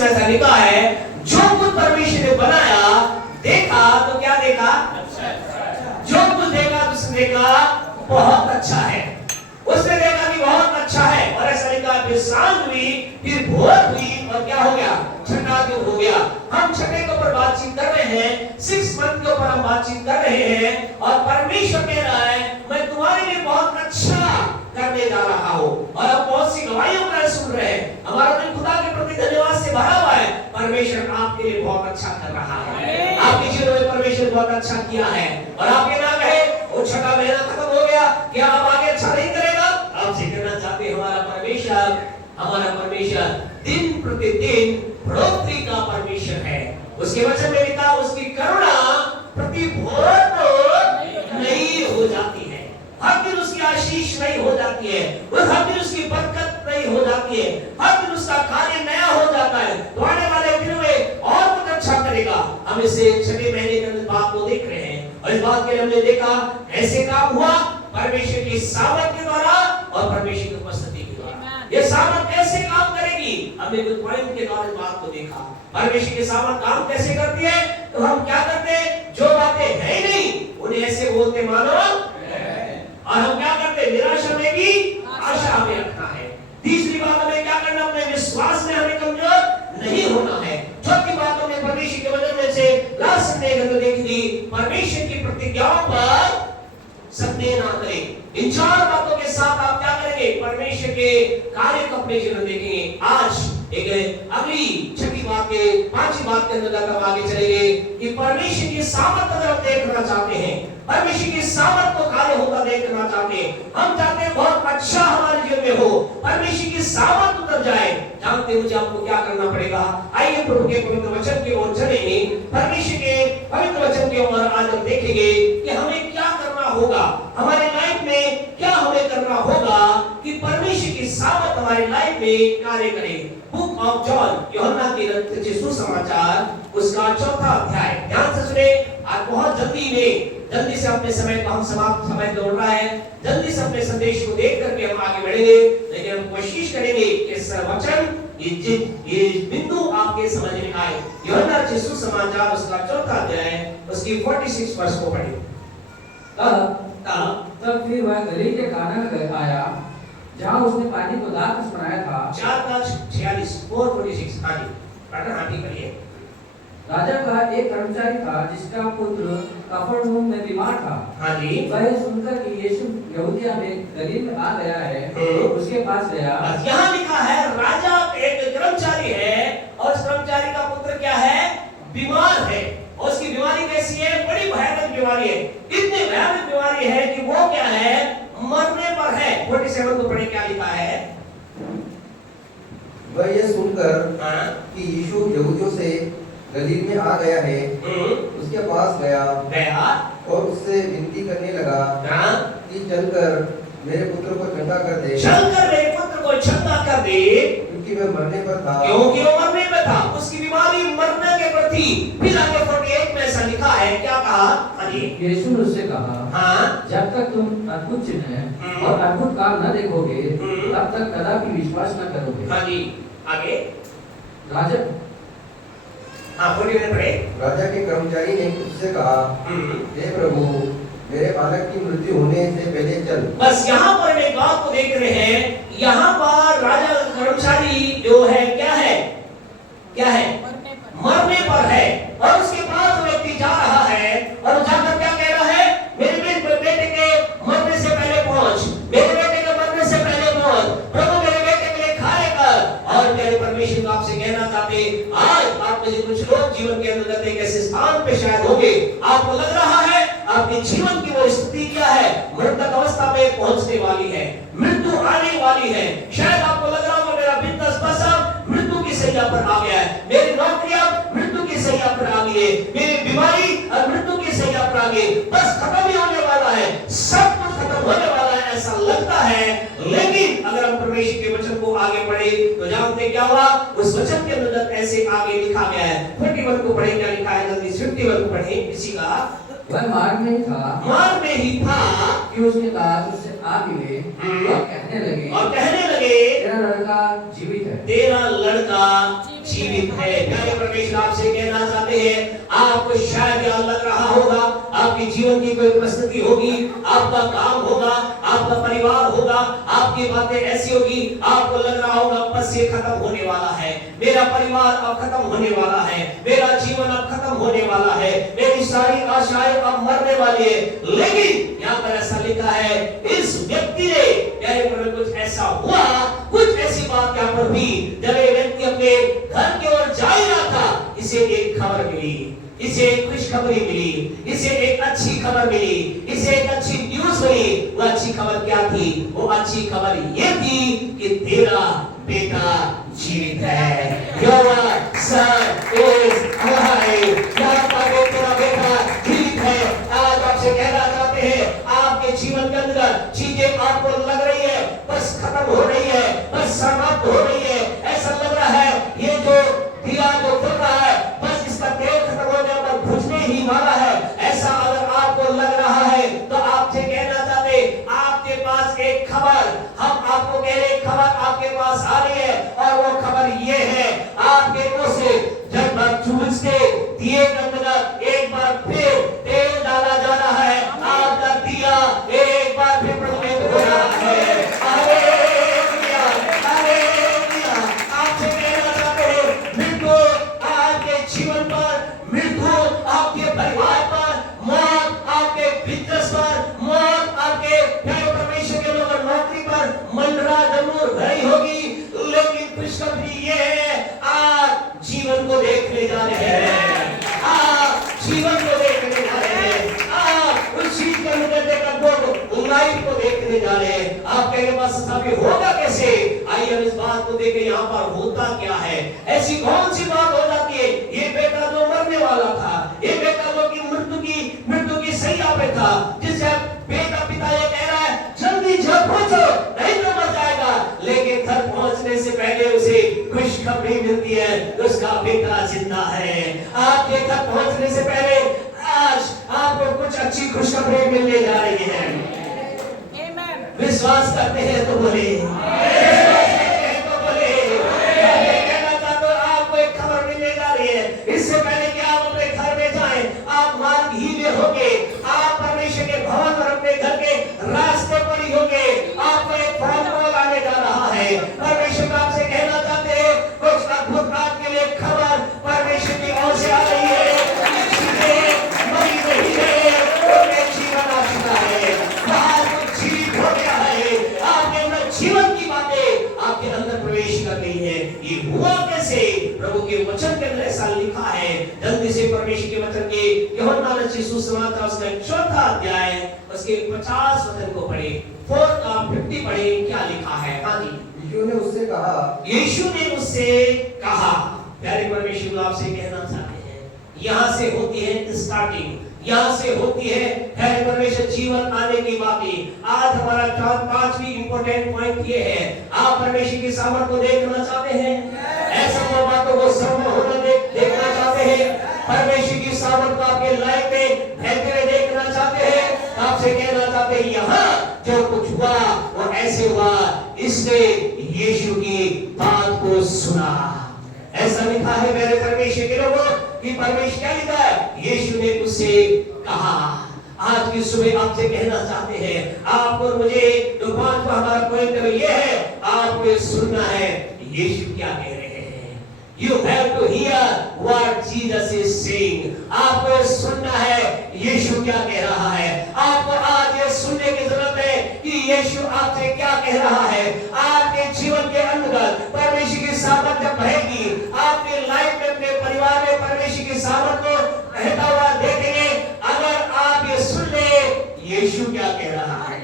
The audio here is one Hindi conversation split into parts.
में ऐसा लिखा है, जो कुछ परमेश्वर ने बनाया देखा तो क्या देखा? जो कुछ देखा तो उसने देखा बहुत अच्छा है। उसने देखा कि बहुत अच्छा है। और ऐसा लिखा फिर सांझ हुई, फिर भोर हुई और क्या हो गया? छठा दिन हो गया। हम छठे के ऊपर बातचीत कर रहे हैं, 6 मंथ के ऊपर हम बातचीत कर रहे हैं और परमेश्वर कह रहा है मैं तुम्हारे लिए बहुत अच्छा करने जा रहा हूं। और अब बहुत सी गवाहियों को सुन रहे हैं, हमारा दिल खुदा के प्रति धन्यवाद से भरा हुआ है। परमेश्वर आपके लिए बहुत अच्छा कर रहा है, आपके जीवन में परमेश्वर बहुत अच्छा किया है। और आप ये ना कहे वो छठा महीना खत्म हो गया, क्या आप आगे अच्छा नहीं करेगा? आपसे कहना चाहते हैं हमारा परमेश्वर दिन प्रतिदिन बढ़ोतरी का परमेश्वर है। उसके वचन में लिखा उसकी करुणा प्रति भोर नहीं हो जाती है, हर दिन उसकी आशीष नहीं हो जाती है, हर दिन उसकी बरकत नहीं हो जाती है, हर दिन उसका कार्य नया हो जाता है। तो आने वाले दिनों में और कुछ अच्छा करेगा। हम इसे छठे महीने के अंदर बात को देख रहे हैं और इस बात के लिए हमने देखा ऐसे काम हुआ परमेश्वर की सामर्थ के द्वारा और परमेश्वर की उपस्थिति के द्वारा। ये सामर्थ कैसे काम करेगी? हमने कुछ पॉइंट के द्वारा इस बात को देखा। परमेश्वर की सामर्थ काम कैसे करती है? तो हम क्या करते हैं, जो बातें है ही नहीं उन्हें ऐसे बोलते मानो, और हम क्या करते, निराशा में भी आशा हमें रखना है। तीसरी बात हमें क्या करना, अपने विश्वास में हमें कमजोर नहीं होना है। चौथी बात हमने परमेश्वर के वचन में से लास्ट संडे को देखी थी, परमेश्वर की प्रतिज्ञाओं पर संदेह ना करें। इन 4 बातों के साथ आप क्या करेंगे, परमेश्वर के कार्य को अपने जीवन में देखेंगे। आज एक अगली छठी बात के 5वीं बात के अंदर हम आगे चलेंगे कि परमेश्वर की सामर्थ अगर हम देखना चाहते हैं, परमेश्वर की सामर्थ को कार्य होता देखना चाहते हैं, हम चाहते हैं बहुत अच्छा हमारे जीवन में हो, परमेश्वर की सामर्थ उतर जाए, जानते हो मुझे आपको क्या करना पड़ेगा? आइए प्रभु के पवित्र वचन की ओर चलेंगे। परमेश्वर के पवित्र वचन की ओर आज हम देखेंगे कि हमें क्या करना होगा, हमारे लाइफ में क्या हमें करना होगा कि परमेश्वर की सामर्थ हमारी लाइफ में कार्य करे। बुक ऑफ जॉन, यूहन्ना की रचित सुसमाचार, उसका 4था अध्याय, ध्यान से सुने। आज बहुत जल्दी से अपने समय को हम समाप्त समय दौड़ रहा है, जल्दी से अपने संदेश को देख करके हम आगे बढ़ेंगे, लेकिन हम कोशिश करेंगे कि इस वचन ये बिंदु आपके समझ में आए। यूहन्ना की सुसमाचार उसका 4था अध्याय, उसकी 46 वर्ष को पढ़ें। तब फिर वह गलील के काना में आया जहाँ उसने पानी को दाखमधु बनाया था। 4:46 4:46 पढ़ना हाथी करिए। राजा का एक कर्मचारी था जिसका पुत्र कफरनहूम में बीमार था। हाँ जी। वह सुनकर कि यीशु यहूदिया में गलील में आ गया है, उसके पास गया। यहाँ लिखा है राजा एक कर्मचारी है और उस कर्मचारी का पुत्र क्या है, बीमार है। और उसकी बीमारी कैसी है, बड़ी भयानक बीमारी है। इतनी भयानक बीमारी है कि वो क्या है, मरने पर है। 47 को पढ़े क्या लिखा है। वह ये सुनकर कि यीशु यहूदियों से गलील में आ गया है, उसके पास गया और उससे विनती करने लगा कि चलकर मेरे पुत्र को ठंडा कर दे, क्योंकि मैं मरने पर था। क्योंकि वो मरने में था, उसकी बीमारी मरने के प्रति। फिर आगे 48 में ऐसा लिखा है, क्या कहा? यीशु ने उससे कहा, जब तक तुम अद्भुत चिन्ह और अद्भुत काम न देखोगे तब तक कदापि विश्वास न करोगे। हाँ जी, आगे राजा राजा के कर्मचारी ने उससे कहा, हे प्रभु, मेरे बालक की मृत्यु होने से पहले चल। बस यहाँ पर एक बात को देख रहे हैं, यहाँ पर राजा कर्मचारी जो है क्या है, मरने पर है। और उसके पास व्यक्ति जा रहा है और जाकर क्या कह रहा है, मेरे बेटे के मरने से पहले पहुंच, मेरे बेटे के मरने से पहले पहुंच, प्रभु मेरे बेटे के लिए खाए कर। और मेरे परमेश्वर को आपसे कहना चाहते, आज आप में से कुछ लोग जीवन के अंदर एक ऐसे स्थान पे शायद होंगे, आपको लग रहा है आपके जीवन की वो स्थिति क्या है, मृतक अवस्था में पहुंचने वाली है, मृत्यु आने वाली है। शायद आपको लग रहा होगा मेरा बिजनेस बस अब मृत्यु की सैया पर आ गया है, मेरी नौकरी अब मृत्यु की सैया पर आ गई है, मेरी बीमारी अब मृत्यु की सैया पर आ गई, बस खत्म ही होने वाला है, सब कुछ खत्म होने वाला है, ऐसा लगता है। लेकिन अगर हम परमेश्वर के वचन को आगे पढ़े तो जानते क्या हुआ, उस वचन के अंदर ऐसे आगे लिखा गया है। 41 को पढ़े, क्या लिखा है, जल्दी 51 को पढ़े। किसी का वह मार्ग में ही था कि उसके दास उससे आ मिले और कहने लगे तेरा लड़का जीवित है। तेरा लड़का जीवित है। प्यारे परमेश्वर आपसे कहना चाहते हैं, आपको शायद यह लग रहा होगा, आपके जीवन की कोई परिस्थिति होगी, आपका काम होगा, आपका परिवार होगा, आपकी बातें ऐसी होगी, आपको लग रहा होगा बस ये खत्म होने वाला है, मेरा परिवार अब खत्म होने वाला है, मेरा जीवन अब खत्म होने वाला है, मेरी सारी आशाएं अब मरने वाली है। लेकिन यहाँ पर ऐसा लिखा है, इस व्यक्ति ने प्यारे पर कुछ ऐसा हुआ, कुछ ऐसी बात यहाँ पर हुई, जब ये व्यक्ति अपने घर की ओर जा ही रहा था, इसे एक खबर मिली, इसे एक खुशखबरी मिली, इसे एक अच्छी खबर मिली, इसे एक अच्छी न्यूज़ मिली। वो अच्छी खबर क्या थी? वो अच्छी खबर ये थी कि तेरा बेटा जीवित है। Your son is alive। तेरा बेटा जीवित है। आज आपसे कहना चाहते हैं, आपके जीवन के अंदर चीजें आपको लग रही है बस खत्म हो रही है, बस समाप्त हो रही है, ऐसा लग रहा है ये जो दिया जो जल रहा है बस इसका तेल खत्म होने पर बुझने ही वाला है। ऐसा अगर आपको लग रहा है तो आपसे कहना चाहते, आपके पास एक खबर, हम आपको कह रहे खबर आपके पास आ रही है, और वो खबर ये है, आपके मुंह से जब चूज के दिए के अंदर एक बार फिर तेल डाला जा रहा है, आपका दिया एक बार फिर प्रज्वलित हो रहा है। Hallelujah, hallelujah. आपसे कहना चाहते हैं, मृत्यु आपके जीवन पर, मृत्यु आपके परिवार पर, मौत आपके बिजनेस पर, मौत आपके प्यारे परमेश्वर के लोगों नौकरी पर मंडरा जरूर भरी होगी, लेकिन खुशखबरी ये है, आप जीवन को देखने जा रहे हैं, आप जीवन को देखने जा रहे हैं, आप उस चीज के अंदर देखकर लाइफ को देखने जा रहे हैं। आप कहेंगे बस अभी होगा कैसे? आइए हम इस बात को देखें, यहाँ पर होता क्या है। ऐसी कौन सी बात हो जाती है? ये बेटा जो मरने वाला था, ये बेटा जो कि मृत्यु की सैया पे था, जिसे बेटा पिता ये कह रहा है जल्दी घर पहुंचो नहीं तो मर जाएगा, लेकिन घर पहुंचने से पहले उसे खुशखबरी मिलती है, उसका बेटा जिंदा है। आपके घर पहुंचने से पहले आज आपको कुछ अच्छी खुशखबरी मिलने जा रही है। विश्वास करते हैं तो बोले, विश्वास करते हैं तो बोले। कहना चाहते हो, आपको एक खबर मिलने जा रही है। इससे पहले कि आप अपने घर में जाएं, आप मार्ग ही में होंगे, आप परमेश्वर के भवन और अपने घर के रास्ते पर ही होंगे। आपको एक फोन कॉल आने जा रहा है, परमेश्वर आपसे कहना चाहते हैं कुछ अद्भुत आपके लिए खबर परमेश्वर की ओर से आ रही है। मरी नहीं है, उनके जीवन आ चुका है, जीवित हो गया है, आपके अंदर जीवन की बातें आपके अंदर प्रवेश कर गई है। ये हुआ कैसे? प्रभु के वचन के अंदर ऐसा लिखा है। जल्दी से परमेश्वर के वचन के यूहन्ना रचित सुसमाचार उसका 4था अध्याय उसके 50 वचन को पढ़े, 50 पढ़े, क्या लिखा है? हाँ जी। यीशु ने उससे कहा, प्यारे परमेश्वर आपसे कहना चाहते हैं, यहाँ से होती है स्टार्टिंग, यहाँ से होती है प्यारे परमेश्वर जीवन आने की बातें। आज हमारा 4-5वीं इंपॉर्टेंट पॉइंट ये है, आप परमेश्वर की सामर्थ को देखना चाहते हैं, ऐसा बातों को संभव होना देखना चाहते हैं, परमेश्वर की सामर्थ को आपके लाइफ में फैलते हुए देखना चाहते हैं, आपसे कहना चाहते हैं यहाँ जो कुछ हुआ वो ऐसे हुआ, इसने यीशु की बात को सुना। ऐसा लिखा है मेरे परमेश्वर के लोगों कि परमेश्वर क्या लिखा है? यीशु ने उससे कहा। आज की सुबह आपसे कहना चाहते हैं, आपको मुझे जो 5वां हमारा पॉइंट ये है, आपको सुनना है यीशु क्या कह रहे हैं। You have to hear what Jesus is saying। आपको सुनना है यीशु क्या कह रहा है। आपको आज ये सुनने की जरूरत है कि यीशु आपसे क्या कह रहा है। आपके जीवन के अंदर परमेश्वर की सामर्थ जब बहेगी, आपके लाइफ में, अपने परिवार में परमेश्वर की सामर्थ को बहता हुआ देखेंगे। अगर आप ये सुन ले, यीशु क्या कह रहा है,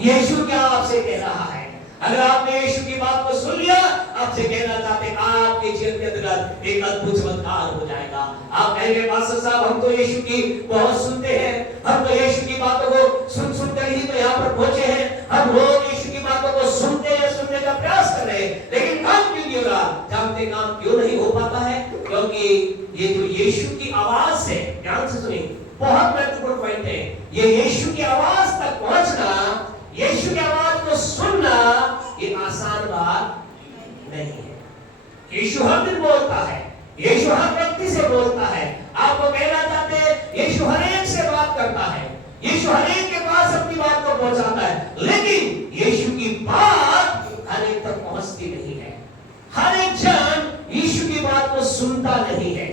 यीशु क्या आपसे कह रहा है। अगर आपने यीशु की बात को सुन लिया, आपसे कहना चाहते हैं आपके जीवन के अंदर एक अद्भुत चमत्कार हो जाएगा। आप कहेंगे पास्टर साहब हम तो यीशु की बहुत सुनते हैं, हम तो यीशु की बातों को सुन कर ही तो यहाँ पर पहुंचे हैं, हम रोज यीशु की बातों को सुनते हैं, सुनने का प्रयास कर रहे हैं, लेकिन काम क्यों नहीं हो रहा? जानते काम क्यों नहीं हो पाता है? क्योंकि ये जो यीशु की आवाज है, ध्यान से सुनिए, बहुत महत्वपूर्ण पॉइंट है। ये यीशु की आवाज तक पहुंचना, यीशु की आवाज को सुनना, ये आसान बात नहीं है। यीशु हर दिन बोलता है, यीशु हर व्यक्ति से बोलता है। आपको कहना चाहते हैं यीशु हर एक से बात करता है, यीशु हर एक के पास अपनी बात को पहुंचाता है, लेकिन यीशु की बात हर एक तक पहुंचती नहीं है। हर एक जन यीशु की बात को सुनता नहीं है,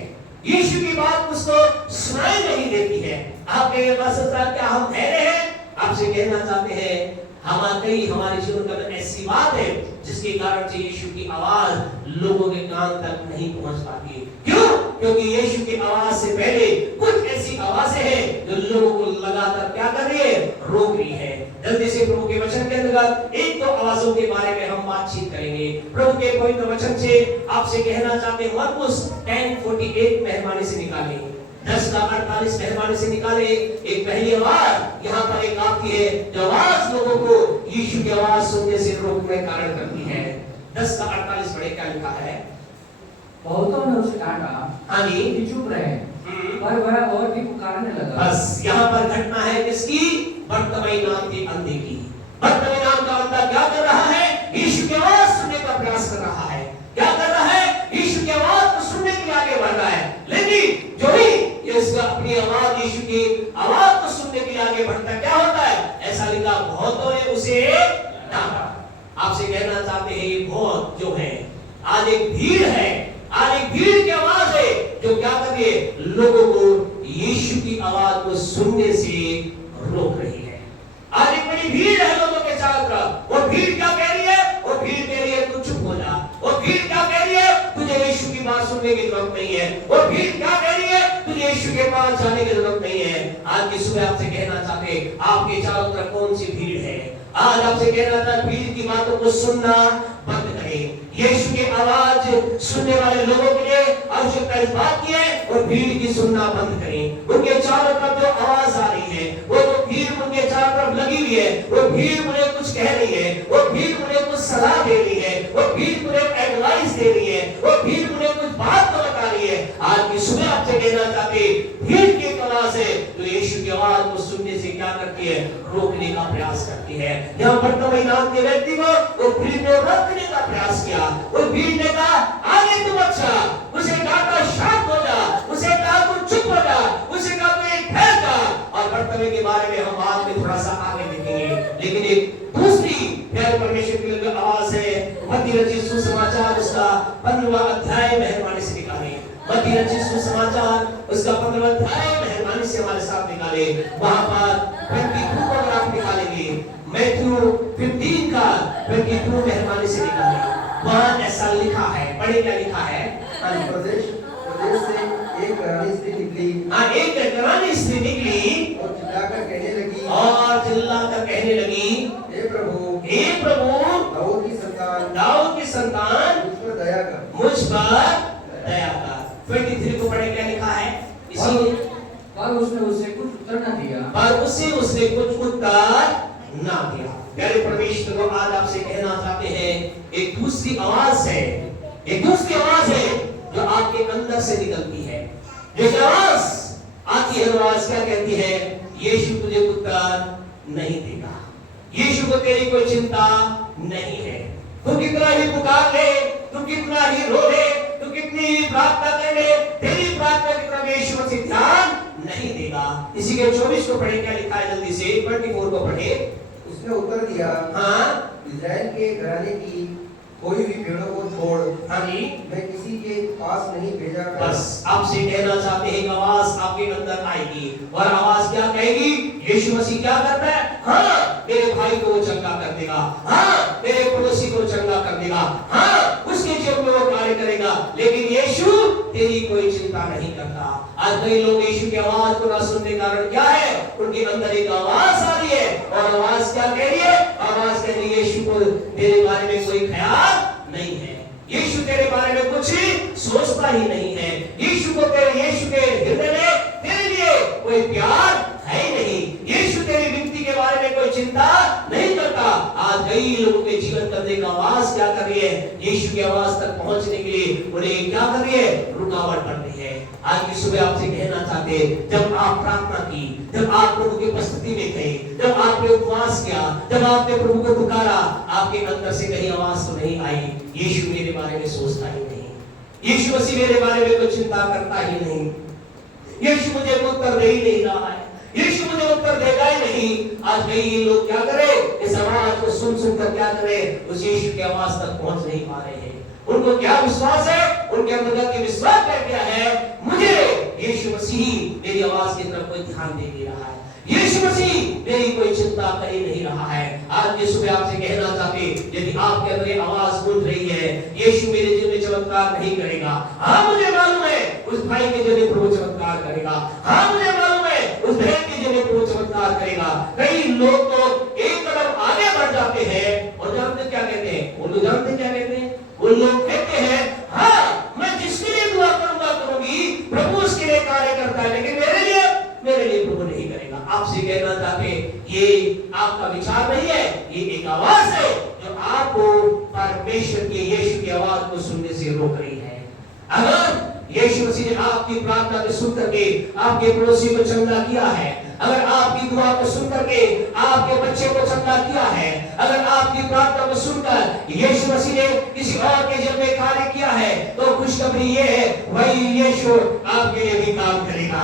यीशु की बात उसको सुनाई नहीं देती है। आपके पास क्या हम ठहरे हैं? आपसे कहना चाहते हैं हमारे जीवन में ऐसी बात है जिसके कारण से यीशु की आवाज लोगों के कान तक नहीं पहुंच पाती। क्यों? क्योंकि यीशु की आवाज से पहले कुछ ऐसी आवाजें हैं जो लोगों को लगातार क्या कर रही है? रोक रही है। जल्दी से प्रभु के वचन के अंतर्गत एक दो आवाजों के बारे में हम बातचीत करेंगे। प्रभु के पवित्र वचन से आपसे कहना चाहते हैं मरकुस 10:48 मेहरबानी से निकालें, 10:48 मेहरबानी से निकाले। एक पहली आवाज यहाँ पर एक आती है जो आवाज लोगों को यीशु की आवाज सुनने से रोकने का कारण करती है। 10:48 पढ़े, क्या लिखा है? बहुतों ने उसे डांटा, हाँ जी, कि चुप रहे, पर वह और भी पुकारने लगा। बस यहाँ पर घटना है किसकी? बर्तिमाई नाम के अंधे की। बर्तिमाई नाम का अंधा क्या कर रहा है? यीशु की आवाज सुनने का प्रयास कर रहा है। क्या कर रहा है? यीशु की आवाज को सुनने के लिए आगे बढ़ रहा है, लेकिन जो ही इसका अपनी आवाज यीशु की आवाज को सुनने के लिए आगे बढ़ता है, क्या होता है? ऐसा लिखा, बहुतों ने उसे डांटा। आपसे कहना चाहते हैं ये बहुत जो है आज एक भीड़ है, आज एक भीड़ की आवाज है जो क्या कर रही है? लोगों को यीशु की आवाज को सुनने से रोक रही है। आज एक बड़ी भीड़ है लोगों के चारों तरफ। वो भीड़ क्या कह रही है? वो भीड़ कह रही है तू चुप हो जा। वो भीड़ क्या कह रही है? तुझे यीशु की बात सुनने की जरूरत नहीं है। वो भीड़ क्या कह रही है? तुझे यीशु के पास जाने की जरूरत नहीं है। आज की सुबह आपसे कहना चाहते आपके चारों तरफ कौन सी भीड़ है? आज आपसे कहना था भीड़ की बातों को सुनना बंद करें। यीशु की आवाज सुनने वाले लोगों के लिए आवश्यकता इस बात की है और भीड़ की सुनना बंद करें। उनके चारों तरफ जो आवाज आ रही है, वो जो भीड़ उनके चारों तरफ लगी हुई है, वो भीड़ उन्हें कुछ कह रही है, वो भीड़ उन्हें कुछ सलाह दे रही है, वो भीड़ उन्हें एडवाइस दे रही है, वो भीड़ उन्हें कुछ बात तो बता रही है। आज की सुबह आपसे कहना चाहते भीड़ की आवाज है तो यीशु की आवाज को सुनने से क्या करती है? रोकने का प्रयास करती है। यहाँ बर्तिमाई नाम के व्यक्ति को वो भीड़ ने रोकने का प्रयास किया। वो भीड़ ने कहा आगे तुम अच्छा, उसे कहा शांत हो जा, उसे कहा तू चुप हो जा, उसे कहा तू एक ठहर जा। और बर्तिमाई के बारे में हम बाद में थोड़ा सा आगे देखेंगे, लेकिन एक दूसरी प्यारे परमेश्वर की जो आवाज है मत्ती रचित सुसमाचार उसका 15वां अध्याय मेहरबानी से निकाले। मत्ती रचित सुसमाचार उसका 15वां अध्याय मेहरबानी से हमारे साथ निकाले। वहां पर 22 को अगर आप निकालेंगे, मैथ्यू 15 का 22 मेहरबानी से निकाले। वहां ऐसा लिखा है, पढ़े क्या लिखा है? प्रदेश से एक घरानी स्त्री निकली, एक घरानी स्त्री निकली और चिल्लाकर कहने लगी, हे प्रभु, दाऊद की संतान मुझ पर दया कर। 23 को पढ़े क्या लिखा है? इसी पर उसने उसे कुछ उत्तर न दिया, उसने कुछ उत्तर ना दिया। प्यारे परमेश्वर को आज आपसे कहना चाहते हैं एक दूसरी आवाज है, एक दूसरी आवाज है जो आपके अंदर से निकलती है। जो आवाज आती है, आवाज क्या कहती है? यीशु तुझे उत्तर नहीं देगा, यीशु को तेरी कोई चिंता नहीं है। तू कितना ही पुकार ले, तू कितना ही रो ले, तू कितनी ही प्रार्थना कर ले, तेरी प्रार्थना की तरफ यीशु मसीह ध्यान नहीं देगा। इसी के 24 को पढ़े क्या लिखा है? जल्दी से 24 को पढ़े। उसने उत्तर दिया, हाँ, इस्राएल के घराने की कोई भी भेड़ों को छोड़, हाँ जी, मैं किसी के पास नहीं भेजा। बस आपसे कहना चाहते हैं आवाज आपके अंदर आएगी और आवाज क्या कहेगी? यीशु मसीह क्या करता है? हाँ, मेरे भाई को वो चंगा कर देगा, हाँ, मेरे पड़ोसी को चंगा कर देगा, हाँ, उसके जीवन में वो कार्य करेगा। लेकिन यीशु तेरी कोई चिंता नहीं करता। आज कई लोग यीशु की आवाज को ना सुनने के कारण क्या है? उनके अंदर एक आवाज आ रही है और आवाज क्या कह रही है? आवाज कह रही है यीशु को तेरे बारे में कोई ख्याल नहीं है, यीशु तेरे बारे में कुछ सोचता ही नहीं है, यीशु को यीशु के हृदय में तेरे लिए कोई प्यार है ही नहीं, यीशु तेरी विनती के बारे में कोई चिंता नहीं करता। आज कई लोगों के जीवन करने का आवाज क्या कर रही है? यीशु की आवाज तक पहुंचने के लिए उन्हें क्या कर रही है? रुकावट कर रही है। आज की सुबह आपसे कहना चाहते हैं जब आप प्रार्थना की, जब आप प्रभु की उपस्थिति में गए, जब आपने उपवास किया, जब आपने प्रभु को पुकारा, आपके अंदर से कहीं आवाज तो नहीं आई यीशु मेरे बारे में सोचता ही नहीं, यीशु मसीह मेरे बारे में कोई चिंता करता ही नहीं, यीशु मुझे उत्तर दे ही नहीं रहा है, यीशु मुझे उत्तर देगा ही नहीं। आज कई लोग क्या करें, इस आवाज को सुन सुनकर क्या करें, उस यीशु की आवाज तक पहुंच नहीं पा रहे हैं। उनको क्या विश्वास है, उनके अंदर के विश्वास कर क्या है, मुझे यीशु मसीह मेरी आवाज की तरफ कोई ध्यान दे नहीं रहा है, यीशु मसीह मेरी कोई चिंता कर ही नहीं रहा है। आज के सुबह आपसे कहना चाहते, यदि आपके अंदर ये आवाज उठ रही है, यीशु मेरे जीवन में चमत्कार नहीं करेगा, हाँ मुझे मालूम है उस भाई के जीवन में प्रभु चमत्कार करेगा, हाँ मुझे मालूम है उस बहन के जीवन में प्रभु चमत्कार करेगा। कई लोग तो एक कदम आगे बढ़ जाते हैं और जानते क्या कहते हैं, वो लोग जानते क्या कहते हैं, वो लोग कहते हैं हाँ मैं जिसके लिए दुआ करूंगा करूंगी, प्रभु उसके लिए कार्य करता है, लेकिन मेरे लिए प्रभु नहीं करेगा। आपसे कहना चाहते ये आपका विचार नहीं है, ये एक आवाज है जो आपको परमेश्वर के यीशु की आवाज को सुनने से रोक रही है। अगर यीशु मसीह ने आपकी प्रार्थना को सुन करके आपके पड़ोसी को चंगा किया है, अगर आपकी दुआ को सुन करके आपके बच्चे को चंगा किया है, अगर आपकी प्रार्थना को सुनकर यीशु मसीह ने किसी और के जीवन में कार्य किया है, तो खुशखबरी ये है वही यीशु आपके लिए भी काम करेगा,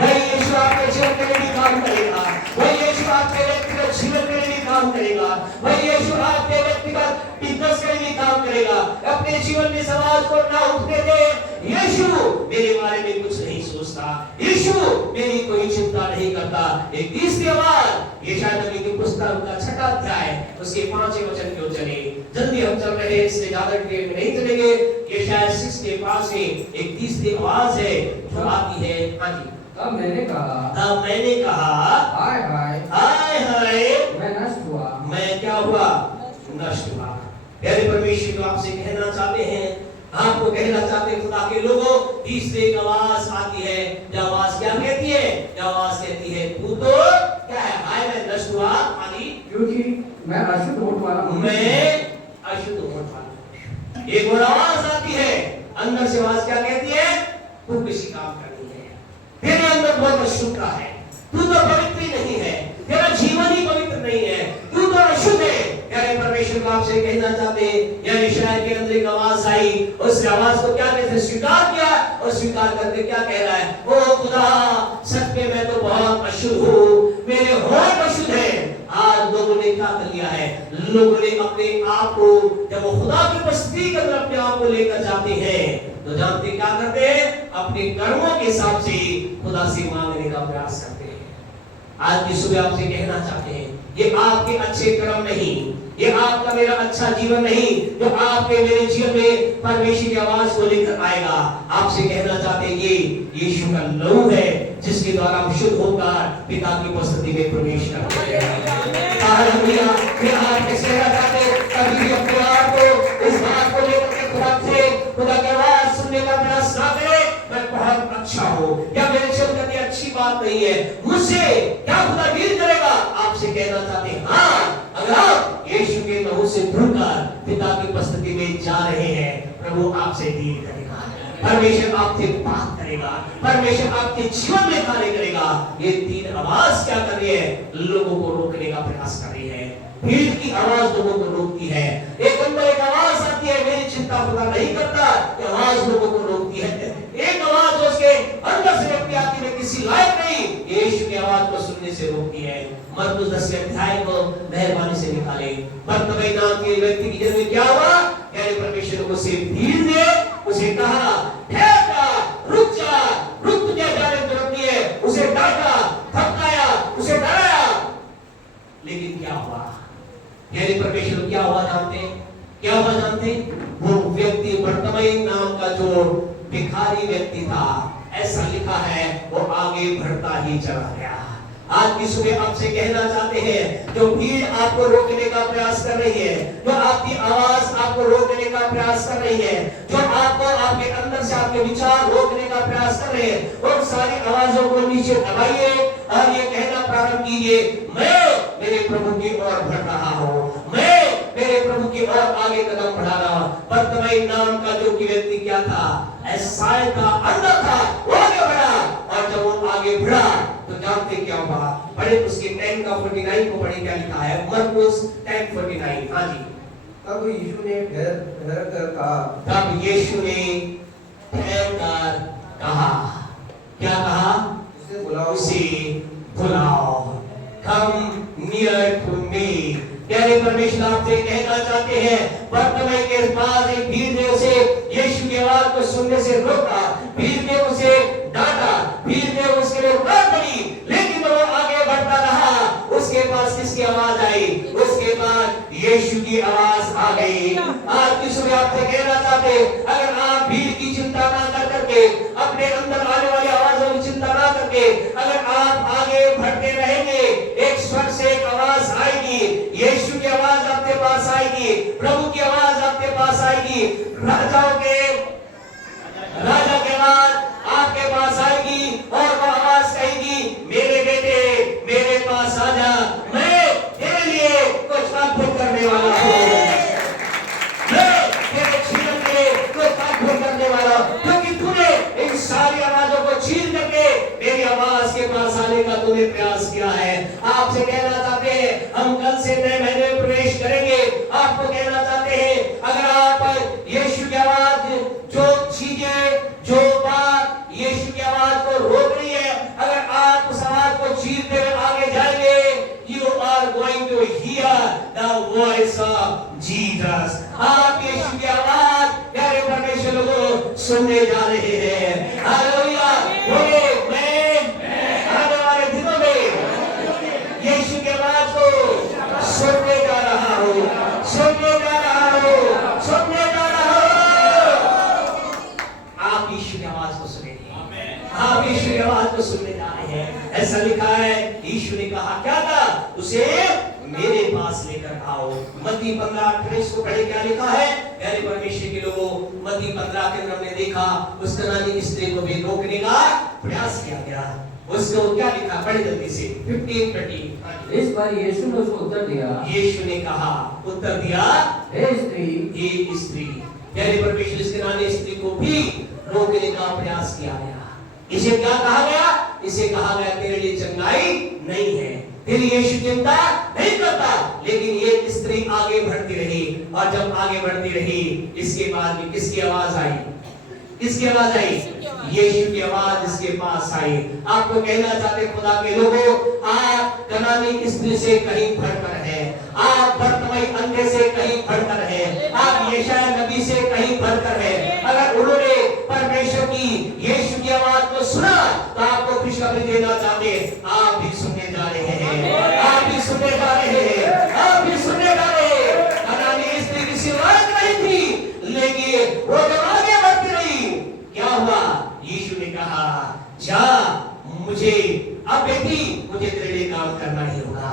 वही यीशु आपके जीवन के लिए भी काम करेगा, वही यीशु आपके व्यक्तिगत जीवन के लिए भी काम करेगा, वही यीशु आपके व्यक्तिगत बिजनेस के लिए भी काम करेगा। अपने जीवन में समाज को ना उठने दे, यीशु मेरे बारे में कुछ नहीं सोचता, यीशु मेरी कोई चिंता नहीं करता। एक तीसरी आवाज यशायाह नबी की पुस्तक का 6वां अध्याय उसके 5वें वचन की ओर चले। जल्दी हम चल रहे हैं, इससे ज्यादा देर में नहीं चलेंगे। यशायाह 6 के 5 में एक तीसरी आवाज है जो आती है, हाँ जी। तब मैंने कहा हाय हाय हाय हाय मैं नष्ट हुआ, मैं क्या हुआ, नष्ट हुआ। प्यारे परमेश्वर तो आपसे कहना चाहते हैं, आपको कहना चाहते हैं खुदा के लोगों, तीसरे एक आवाज आती है, जो आवाज क्या कहती है, जो आवाज कहती है तू तो क्या है, हाय मैं नष्ट हुआ, आदि क्योंकि मैं अशुद्ध होठ वाला हूं, मैं अशुद्ध होठ वाला हूं। एक और आवाज आती है, अंदर से आवाज क्या कहती है, तू किसी काम करनी है, तेरे अंदर बहुत अशुद्धता है, तू तो पवित्र ही नहीं है, तेरा जीवन ही पवित्र नहीं है, तू तो अशुद्ध है। यानी परमेश्वर को आपसे कहना चाहते हैं, यानी शायद के अंदर एक आवाज आई, उस आवाज को क्या कहते हैं, स्वीकार किया, और स्वीकार करके क्या कह रहा है, ओ खुदा सच में मैं तो बहुत अशुद्ध हूँ, मेरे होठ अशुद्ध है। आज लोगों ने क्या कर लिया है, लोगों ने अपने आप को जब वो खुदा की उपस्थिति के अंदर अपने आप को लेकर जाते हैं, तो जानते क्या करते हैं, अपने कर्मों के हिसाब से खुदा से मांगने का प्रयास करते हैं। आज की सुबह आपसे कहना चाहते हैं, ये आपके अच्छे कर्म नहीं, ये आपका मेरा अच्छा जीवन नहीं जो आपके मेरे जीवन में परमेश्वर की आवाज को लेकर आएगा। आपसे कहना चाहते हैं, ये यीशु का लहू है जिसके द्वारा हम शुद्ध होकर पिता की उपस्थिति में प्रवेश करते हैं। हालेलुया। फिर आप कैसे कहना चाहते हैं, कभी भी अपने आप को इस बात को लेकर के खुदा की आवाज सुनने का प्रयास ना करें, मैं बहुत अच्छा हूँ या मेरे जीवन में अच्छी बात नहीं है, मुझसे क्या खुदा डील करेगा। आपसे कहना चाहते हैं, हाँ अगर आप यीशु के लहू से धुलकर पिता की उपस्थिति में जा रहे हैं, प्रभु आपसे डील करेगा, परमेश्वर आपसे बात करेगा, परमेश्वर आपके जीवन में कार्य करेगा। ये तीन आवाज क्या कर रही है, लोगों को रोकने का प्रयास कर रही है। भीड़ की आवाज लोगों को रोकती है, एक अंदर एक आवाज आती है, मेरी चिंता खुदा नहीं करता, ये आवाज लोगों को रोकती है। एक आवाज उसके अंदर से व्यक्ति आती है, किसी लायक नहीं, यीशु की आवाज को सुनने से रोकती है। मरकुस 10 अध्याय को मेहरबानी से निकाले। बरतबई नाम के व्यक्ति की जन्म में क्या हुआ, यानी परमेश्वर को उसे भीड़ ने उसे कहा, ठहर जा, रुक जा, रुक, तुझे जाने की जरूरत नहीं है, उसे डांटा, धमकाया, उसे डराया, लेकिन क्या हुआ, यानी परमेश्वर क्या हुआ जानते हैं, क्या हुआ जानते हैं, वो व्यक्ति बरतबई नाम का जो भिखारी व्यक्ति था, ऐसा लिखा है वो आगे बढ़ता ही चला गया। आज की सुबह आपसे कहना चाहते हैं, जो भीड़ आपको रोकने का प्रयास कर रही है, जो आपकी आवाज आपको रोकने का प्रयास कर रही है, जो आपको आपके अंदर से आपके विचार रोकने का प्रयास कर रहे हैं, उन सारी आवाजों को नीचे दबाइए और ये कहना प्रारंभ कीजिए, मैं मेरे प्रभु की ओर बढ़ रहा हूँ, मैं मेरे प्रभु की ओर आगे कदम बढ़ा रहा हूँ। बरतबई नाम का जो व्यक्ति क्या था, ऐसाई का अंदर था, वो आगे बढ़ा, और जब वो आगे बढ़ा तो जानते क्या हुआ, पढ़े उसके 10 का 49 को पढ़े, क्या लिखा है, मरकुस 10:49। हाँ जी। तब यीशु ने ठहर कर कहा, तब यीशु ने आपसे कहना चाहते हैं, बरतमई के पास एक भीड़ ने उसे यीशु की आवाज को सुनने से रोका, भीड़ ने उसे डांटा, भीड़ ने उसके लिए रोक दी, लेकिन वो आगे बढ़ता रहा। उसके पास किसकी आवाज आई? उसके पास यीशु की आवाज आ गई। आज की सुबह आपसे कहना चाहते, अगर आप भीड़ की चिंता ना कर करके, अपने अंदर आने वाली आवाजों की चिंता ना करके, अगर आप आगे बढ़ते रहेंगे, एक स्वर से एक आवाज आएगी, यीशु की आवाज आपके पास आएगी, प्रभु की आवाज आपके पास आएगी, राजाओं के राजा के आवाज आपके पास आएगी और वो आवाज कहेगी, मेरे बेटे मेरे पास आजा, मैं तेरे लिए कुछ अद्भुत करने वाला हूँ, मैं तेरे जीवन में कुछ अद्भुत करने वाला हूँ, क्योंकि तूने इन सारी आवाजों को छीन करके मेरी आवाज के पास आने का तूने प्रयास किया है। आपसे कहना चाहते हैं, हम कल से नए महीने में प्रवेश करेंगे। आपको कहना चाहते हैं, अगर आप यीशु की आवाज, जो चीजें, जो बात यीशु की आवाज को रोक रही है, अगर आप उस आवाज को चीरते हुए आगे जाएंगे, you are going to hear the voice of Jesus। आप यीशु की आवाज प्यारे परमेश्वर लोगों सुनने जा रहे हैं। हालेलुया। बोले, मैं आने वाले दिनों में यीशु की आवाज को सुनने जा रहा हूँ, सुनने जा रहा हूँ, सुनने जा रहा हूँ। आप यीशु की आवाज को सुनेंगे, आप यीशु की आवाज को सुनने जा रहे हैं। ऐसा लिखा है, यीशु ने कहा क्या था? उसे मेरे पास लेकर आओ। मत्ती 15:28 को पढ़े, क्या लिखा है? प्यारे परमेश्वर के लोगों, मत्ती 15 के अंदर हमने देखा, उस कनानी स्त्री को भी रोकने का प्रयास किया गया। उसको क्या लिखा? बड़ी जल्दी से 15:30। इस बार यीशु ने उसको उत्तर दिया, यीशु ने कहा, उत्तर दिया, हे स्त्री, हे स्त्री। प्यारे परमेश्वर, इस कनानी स्त्री को भी रोकने का प्रयास किया गया। इसे क्या कहा गया? इसे कहा गया, तेरे लिए चंगाई नहीं है, तेरी यीशु चिंता नहीं करता। लेकिन ये स्त्री आगे बढ़ती रही, और जब आगे बढ़ती रही, इसके बाद में किसकी आवाज आई? किसकी आवाज आई? यीशु की आवाज इसके पास आई। आपको कहना चाहते खुदा के लोगों, आप कनानी स्त्री से कहीं बढ़कर है, आप बरतमई अंधे से कहीं बढ़कर है, आप यशायाह नबी से कहीं बढ़कर है। अगर उन्होंने परमेश्वर की यीशु की आवाज को सुना, तो आपको खुशखबरी देना चाहते, आप भी सुनने जा रहे हैं, आप भी सुनने जा रहे हैं, आप भी सुनने जा रहे हैं। कनानी स्त्री की सिवाय नहीं थी, लेकिन वो जब आगे बढ़ती रही, क्या हुआ? यीशु ने कहा, जा, मुझे अब बेटी, मुझे तेरे लिए काम करना ही होगा,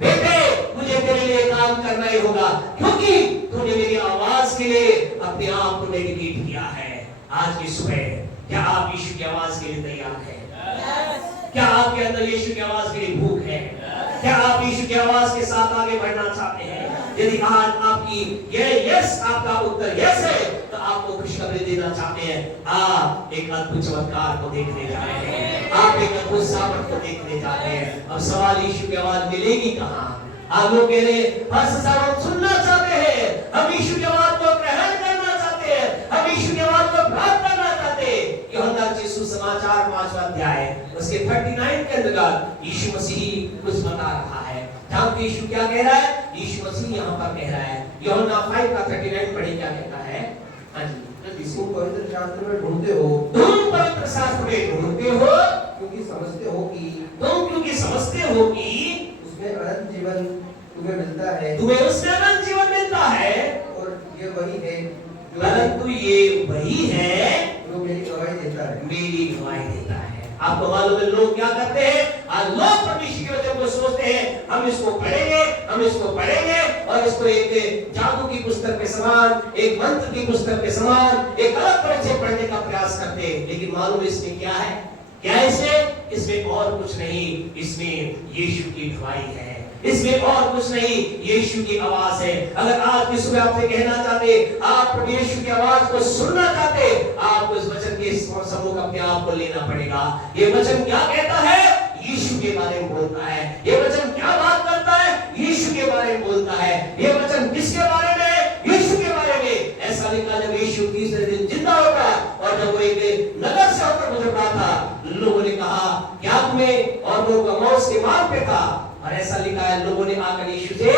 बेटे मुझे तेरे लिए काम करना ही होगा, क्योंकि तूने मेरी आवाज के लिए अपने आप को डेडिकेट किया है। आज की सुबह क्या आप यीशु की आवाज के लिए तैयार हैं? क्या आपके अंदर यीशु की आवाज के लिए भूख है? क्या आप यीशु की आवाज के साथ आगे बढ़ना चाहते हैं? यदि आज आपकी यस, आपका उत्तर यस है, तो आपको खुशखबरी देना चाहते हैं, आप एक अद्भुत चमत्कार को देखने जा रहे हैं, आप एक अद्भुत सामर्थ को देखने जा रहे हैं। अब सवाल, यीशु की आवाज मिलेगी कहाँ? आप लोग कह रहे हैं, सुनना चाहते हैं, हम यीशु की आवाज को ग्रहण करना चाहते हैं, हम यीशु की आवाज को प्राप्त करना चाहते हैं। यूहन्ना सुसमाचार 5वां अध्याय उसके 39 के अंतर्गत यीशु मसीह कुछ बता रहा है। जानते यीशु क्या कह रहा है? यीशु मसीह यहाँ पर कह रहा है, यूहन्ना 5:39 पढ़े, क्या कहता है? हाँ जी, तुम पवित्र शास्त्र में ढूंढते हो, तुम पवित्र शास्त्र में ढूंढते हो, क्योंकि समझते हो कि उसमें अनंत जीवन तुम्हें मिलता है, तुम्हें उसमें अनंत जीवन मिलता है, और ये वही है, परंतु ये वही है जो मेरी गवाही देता है, मेरी गवाही देता है। आपको मालूम है लोग क्या करते हैं? आज लोग परमेश्वर के वचन को सोचते हैं, हम इसको पढ़ेंगे, हम इसको पढ़ेंगे, और इसको एक जादू की पुस्तक के समान, एक मंत्र की पुस्तक के समान, एक अलग तरह से पढ़ने का प्रयास करते हैं। लेकिन मालूम इसमें क्या है? क्या इसमें और कुछ नहीं, इसमें यीशु की गवाही है, इसमें और कुछ नहीं, यीशु की आवाज है। अगर आज की सुबह आपसे कहना चाहते, आप प्रभु यीशु की आवाज को सुनना चाहते, आपको इस वचन के समूह अपने आप को लेना पड़ेगा। ये वचन क्या कहता है? यीशु के बारे में बोलता है। ये वचन क्या बात करता है? यीशु के बारे में बोलता है। ये वचन किसके बारे में? यीशु के बारे में। ऐसा लिखा, जब यीशु तीसरे दिन जिंदा होगा और जब वो एक नगर से होकर गुजर रहा था, लोगों ने कहा, क्या तुम्हें, और वो मौत के मार्ग पे था, और ऐसा लिखा है, लोगों ने आकर यीशु से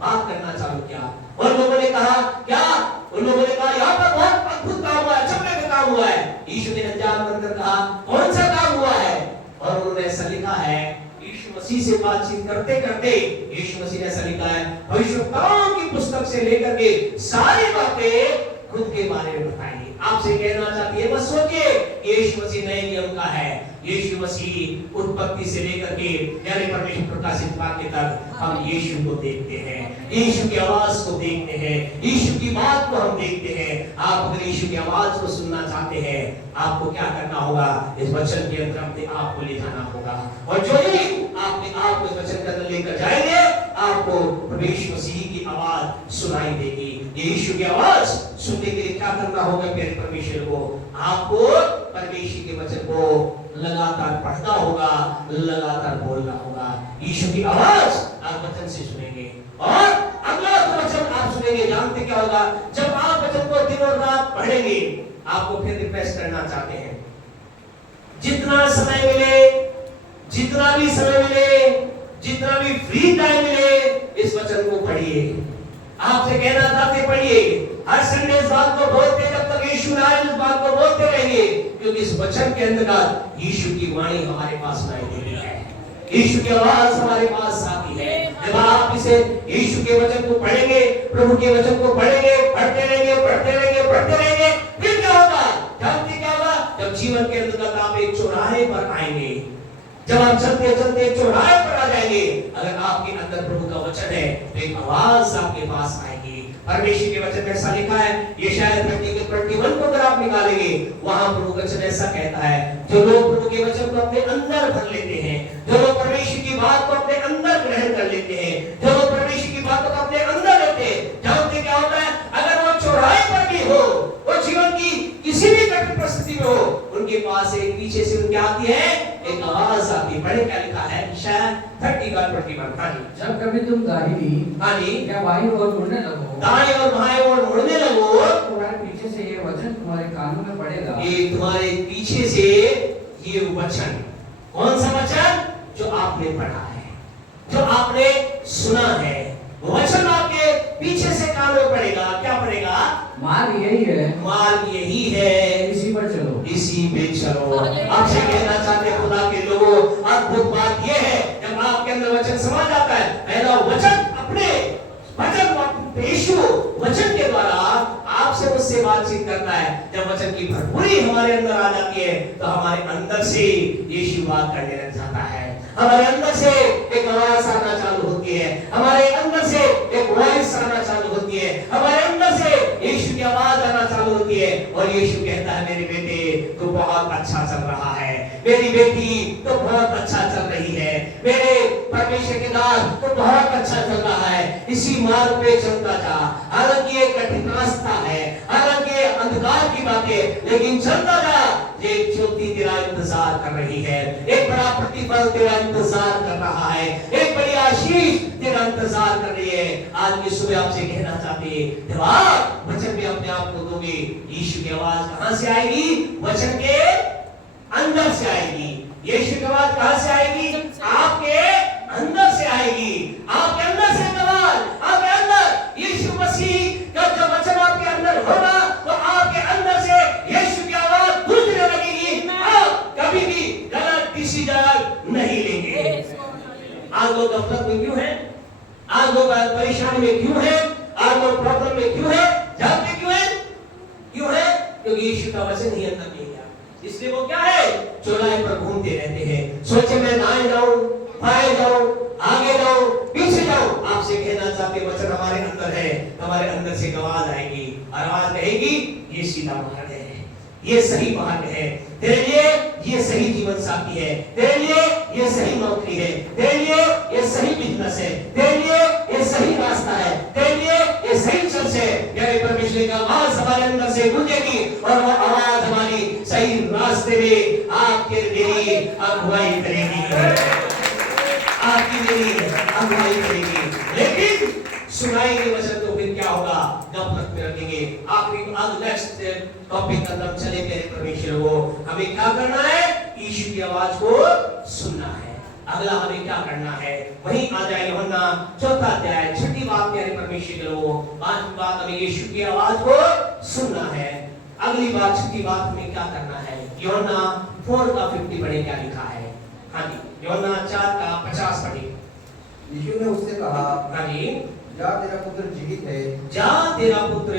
बात करना चालू किया। और लोगों ने कहा क्या? उन लोगों ने कहा यहाँ पर बहुत अद्भुत काम हुआ है, अचंभे का काम हुआ है। यीशु ने अंजाम बनकर कहा कौन सा काम हुआ है? और उन्होंने ऐसा लिखा है, यीशु मसीह से बातचीत करते करते यीशु मसीह ने ऐसा लिखा है, भविष्यवक्ताओं की पुस्तक से लेकर के सारी बातें खुद के बारे में बताइए। आपसे कहना चाहती है, मत सोचिए यीशु मसीह नए नियम का है। यीशु मसीह उत्पत्ति से लेकर के यानी परमेश्वर प्रकाशित वाक्य तक हम यीशु को देखते हैं, यीशु की आवाज को देखते हैं, यीशु की बात को हम देखते हैं। आप अगर यीशु की आवाज को सुनना चाहते हैं, आपको क्या करना होगा? इस वचन के अंदर अपने आप को ले जाना होगा। और जो ही आपने आप को इस वचन के अंदर लेकर जाएंगे, आपको परमेश्वर मसीह की आवाज सुनाई देगी। यीशु की आवाज सुनने के लिए क्या करना होगा प्यारे परमेश्वर को? आपको परमेश्वर के वचन को लगातार पढ़ना होगा, लगातार बोलना होगा। यीशु की आवाज आप वचन से सुनेंगे और अगला वचन आप सुनेंगे। जानते क्या होगा? जब आप वचन को दिन और रात पढ़ेंगे, आपको फिर रिक्वेस्ट करना चाहते हैं, जितना समय मिले, जितना भी समय मिले, जितना भी फ्री टाइम मिले, इस वचन को पढ़िए। आपसे कहना चाहते पढ़िए, हर संडे इस बात को बोलते, जब तक यीशु ना आए इस बात को बोलते रहेंगे, क्योंकि इस वचन के अंदर यीशु की वाणी हमारे पास सुनाई देती है, यीशु की आवाज हमारे पास आती है। जब आप इसे यीशु के वचन को पढ़ेंगे, प्रभु के वचन को पढ़ेंगे, पढ़ते रहेंगे, पढ़ते रहेंगे, पढ़ते रहेंगे, फिर क्या होगा? जानते क्या होगा? जब जीवन के अंदर आप एक चौराहे पर आएंगे, जब आप चलते चलते चौराहे पर आ जाएंगे, अगर आपके अंदर प्रभु का वचन है तो एक आवाज आपके पास आएगी। परमेश्वर के वचन में ऐसा लिखा है, ये शायद 21 को अगर आप निकालेंगे, वहां प्रभु वचन ऐसा कहता है, जो लोग प्रभु के वचन को अपने अंदर भर लेते हैं, जो लोग परमेश्वर की बात को अपने अंदर ग्रहण कर लेते हैं, जो लोग परमेश्वर की बात को अपने अंदर लेते हैं, जानते क्या होता है? अगर वो चौराहे पर भी हो, वो जीवन की किसी भी कठिन परिस्थिति में हो, उनके पास एक पीछे से उनके आती है, एक आवाज आती है। पढ़े क्या लिखा है? शायद 30:21। हाँ जी। जब कभी तुम दाहिनी हाँ जी या बाईं ओर मुड़ने लगो, दाएं और बाएं ओर मुड़ने लगो, तुम्हारे पीछे से ये वचन तुम्हारे कानों में पड़ेगा। ये तुम्हारे पीछे से ये वचन, कौन सा वचन? जो आपने पढ़ा है, जो आपने सुना है, वो वचन आपके पीछे से कानों में पड़ेगा। क्या पड़ेगा? मार्ग यही है, मार्ग यही है, इसी पर चलो, इसी पे चलो। आपसे कहना चाहते खुदा के लोगों, अद्भुत बात यह है, जब आपके अंदर वचन समा जाता है, पहला वचन अपने वचन यीशु वचन के द्वारा आपसे मुझसे बातचीत करता है। जब वचन की भरपूरी हमारे अंदर आ जाती है, तो हमारे अंदर से यीशु बात करने लग जाता है, हमारे अंदर से एक आवाज आना चालू होती है, हमारे अंदर से एक वॉइस आना चालू होती है, हमारे अंदर से यीशु की आवाज आना चालू होती है। और यीशु कहता है, मेरे बेटे तो बहुत अच्छा चल रहा है, मेरी बेटी तो बहुत अच्छा चल रही है, मेरे परमेश्वर के दास तो बहुत अच्छा चल रहा है, इसी मार्ग पे चलता जा। हालांकि ये कठिन रास्ता है, हालांकि ये अंधकार की बातें, लेकिन चलता जा। एक ज्योति तेरा इंतजार कर रही है, एक बड़ा प्रतिफल तेरा इंतजार कर रहा है, एक बड़ी आशीष तेरा इंतजार कर रही है। आज की सुबह आपसे कहना चाहते हैं, जब आप वचन में अपने आप को दोगे, यीशु की आवाज कहां से आएगी? वचन के अंदर से आएगी। यीशु की आवाज कहां से आएगी? आपके अंदर से आएगी। आपके अंदर से आवाज, आपके अंदर यीशु मसीह का जब वचन आपके अंदर होगा, तो आपके अंदर से यीशु की आवाज गूंजने लगेगी। आप कभी भी गलत किसी जगह नहीं लेंगे। आज लोग गफलत में क्यों है? आज लोग परेशानी में क्यों है? आज लोग प्रॉब्लम में क्यों है? जानते क्यों है? क्यों है? क्योंकि यीशु का वचन ही अंदर नहीं गया। इसलिए वो क्या है? चौराहे पर घूमते रहते हैं, सोचे मैं दाएं जाऊं, बाएं जाऊं, आगे जाऊं, पीछे जाऊं। आपसे कहना चाहते वचन हमारे अंदर है, हमारे अंदर से आवाज आएगी और आवाज कहेगी, ये सीधा मार्ग है, ये सही मार्ग है, तेरे लिए ये सही जीवन साथी है, तेरे लिए ये सही नौकरी है, तेरे लिए ये सही बिजनेस है, तेरे लिए ये सही रास्ता है, तेरे लिए ये सही चर्च है। यानी परमेश्वर का आवाज हमारे अंदर से गूंजेगी और वो आवाज हमारी सही रास्ते में आपके लिए अगुवाई करेगी, आपकी मेरी अगुवाई करेगी। लेकिन सुनाएंगे वचन तो फिर क्या होगा? गफलत में रखेंगे। आखिरी आज नेक्स्ट टॉपिक का हम चले मेरे परमेश्वर को, हमें क्या करना है? यीशु की आवाज को सुनना है। अगला हमें क्या करना है, वहीं आ जाए यूहन्ना 4 अध्याय 6 बात प्यारे परमेश्वर के लोगों। 5 बात हमें यीशु की आवाज को सुनना है। अगली बात 6 बात हमें क्या करना है, यूहन्ना 4:50 पढ़े क्या लिखा है। हाँ जी, यूहन्ना 4:50 पढ़े। यीशु ने उससे कहा, हाँ जी, जा तेरा पुत्र जीवित है। जा तेरा पुत्र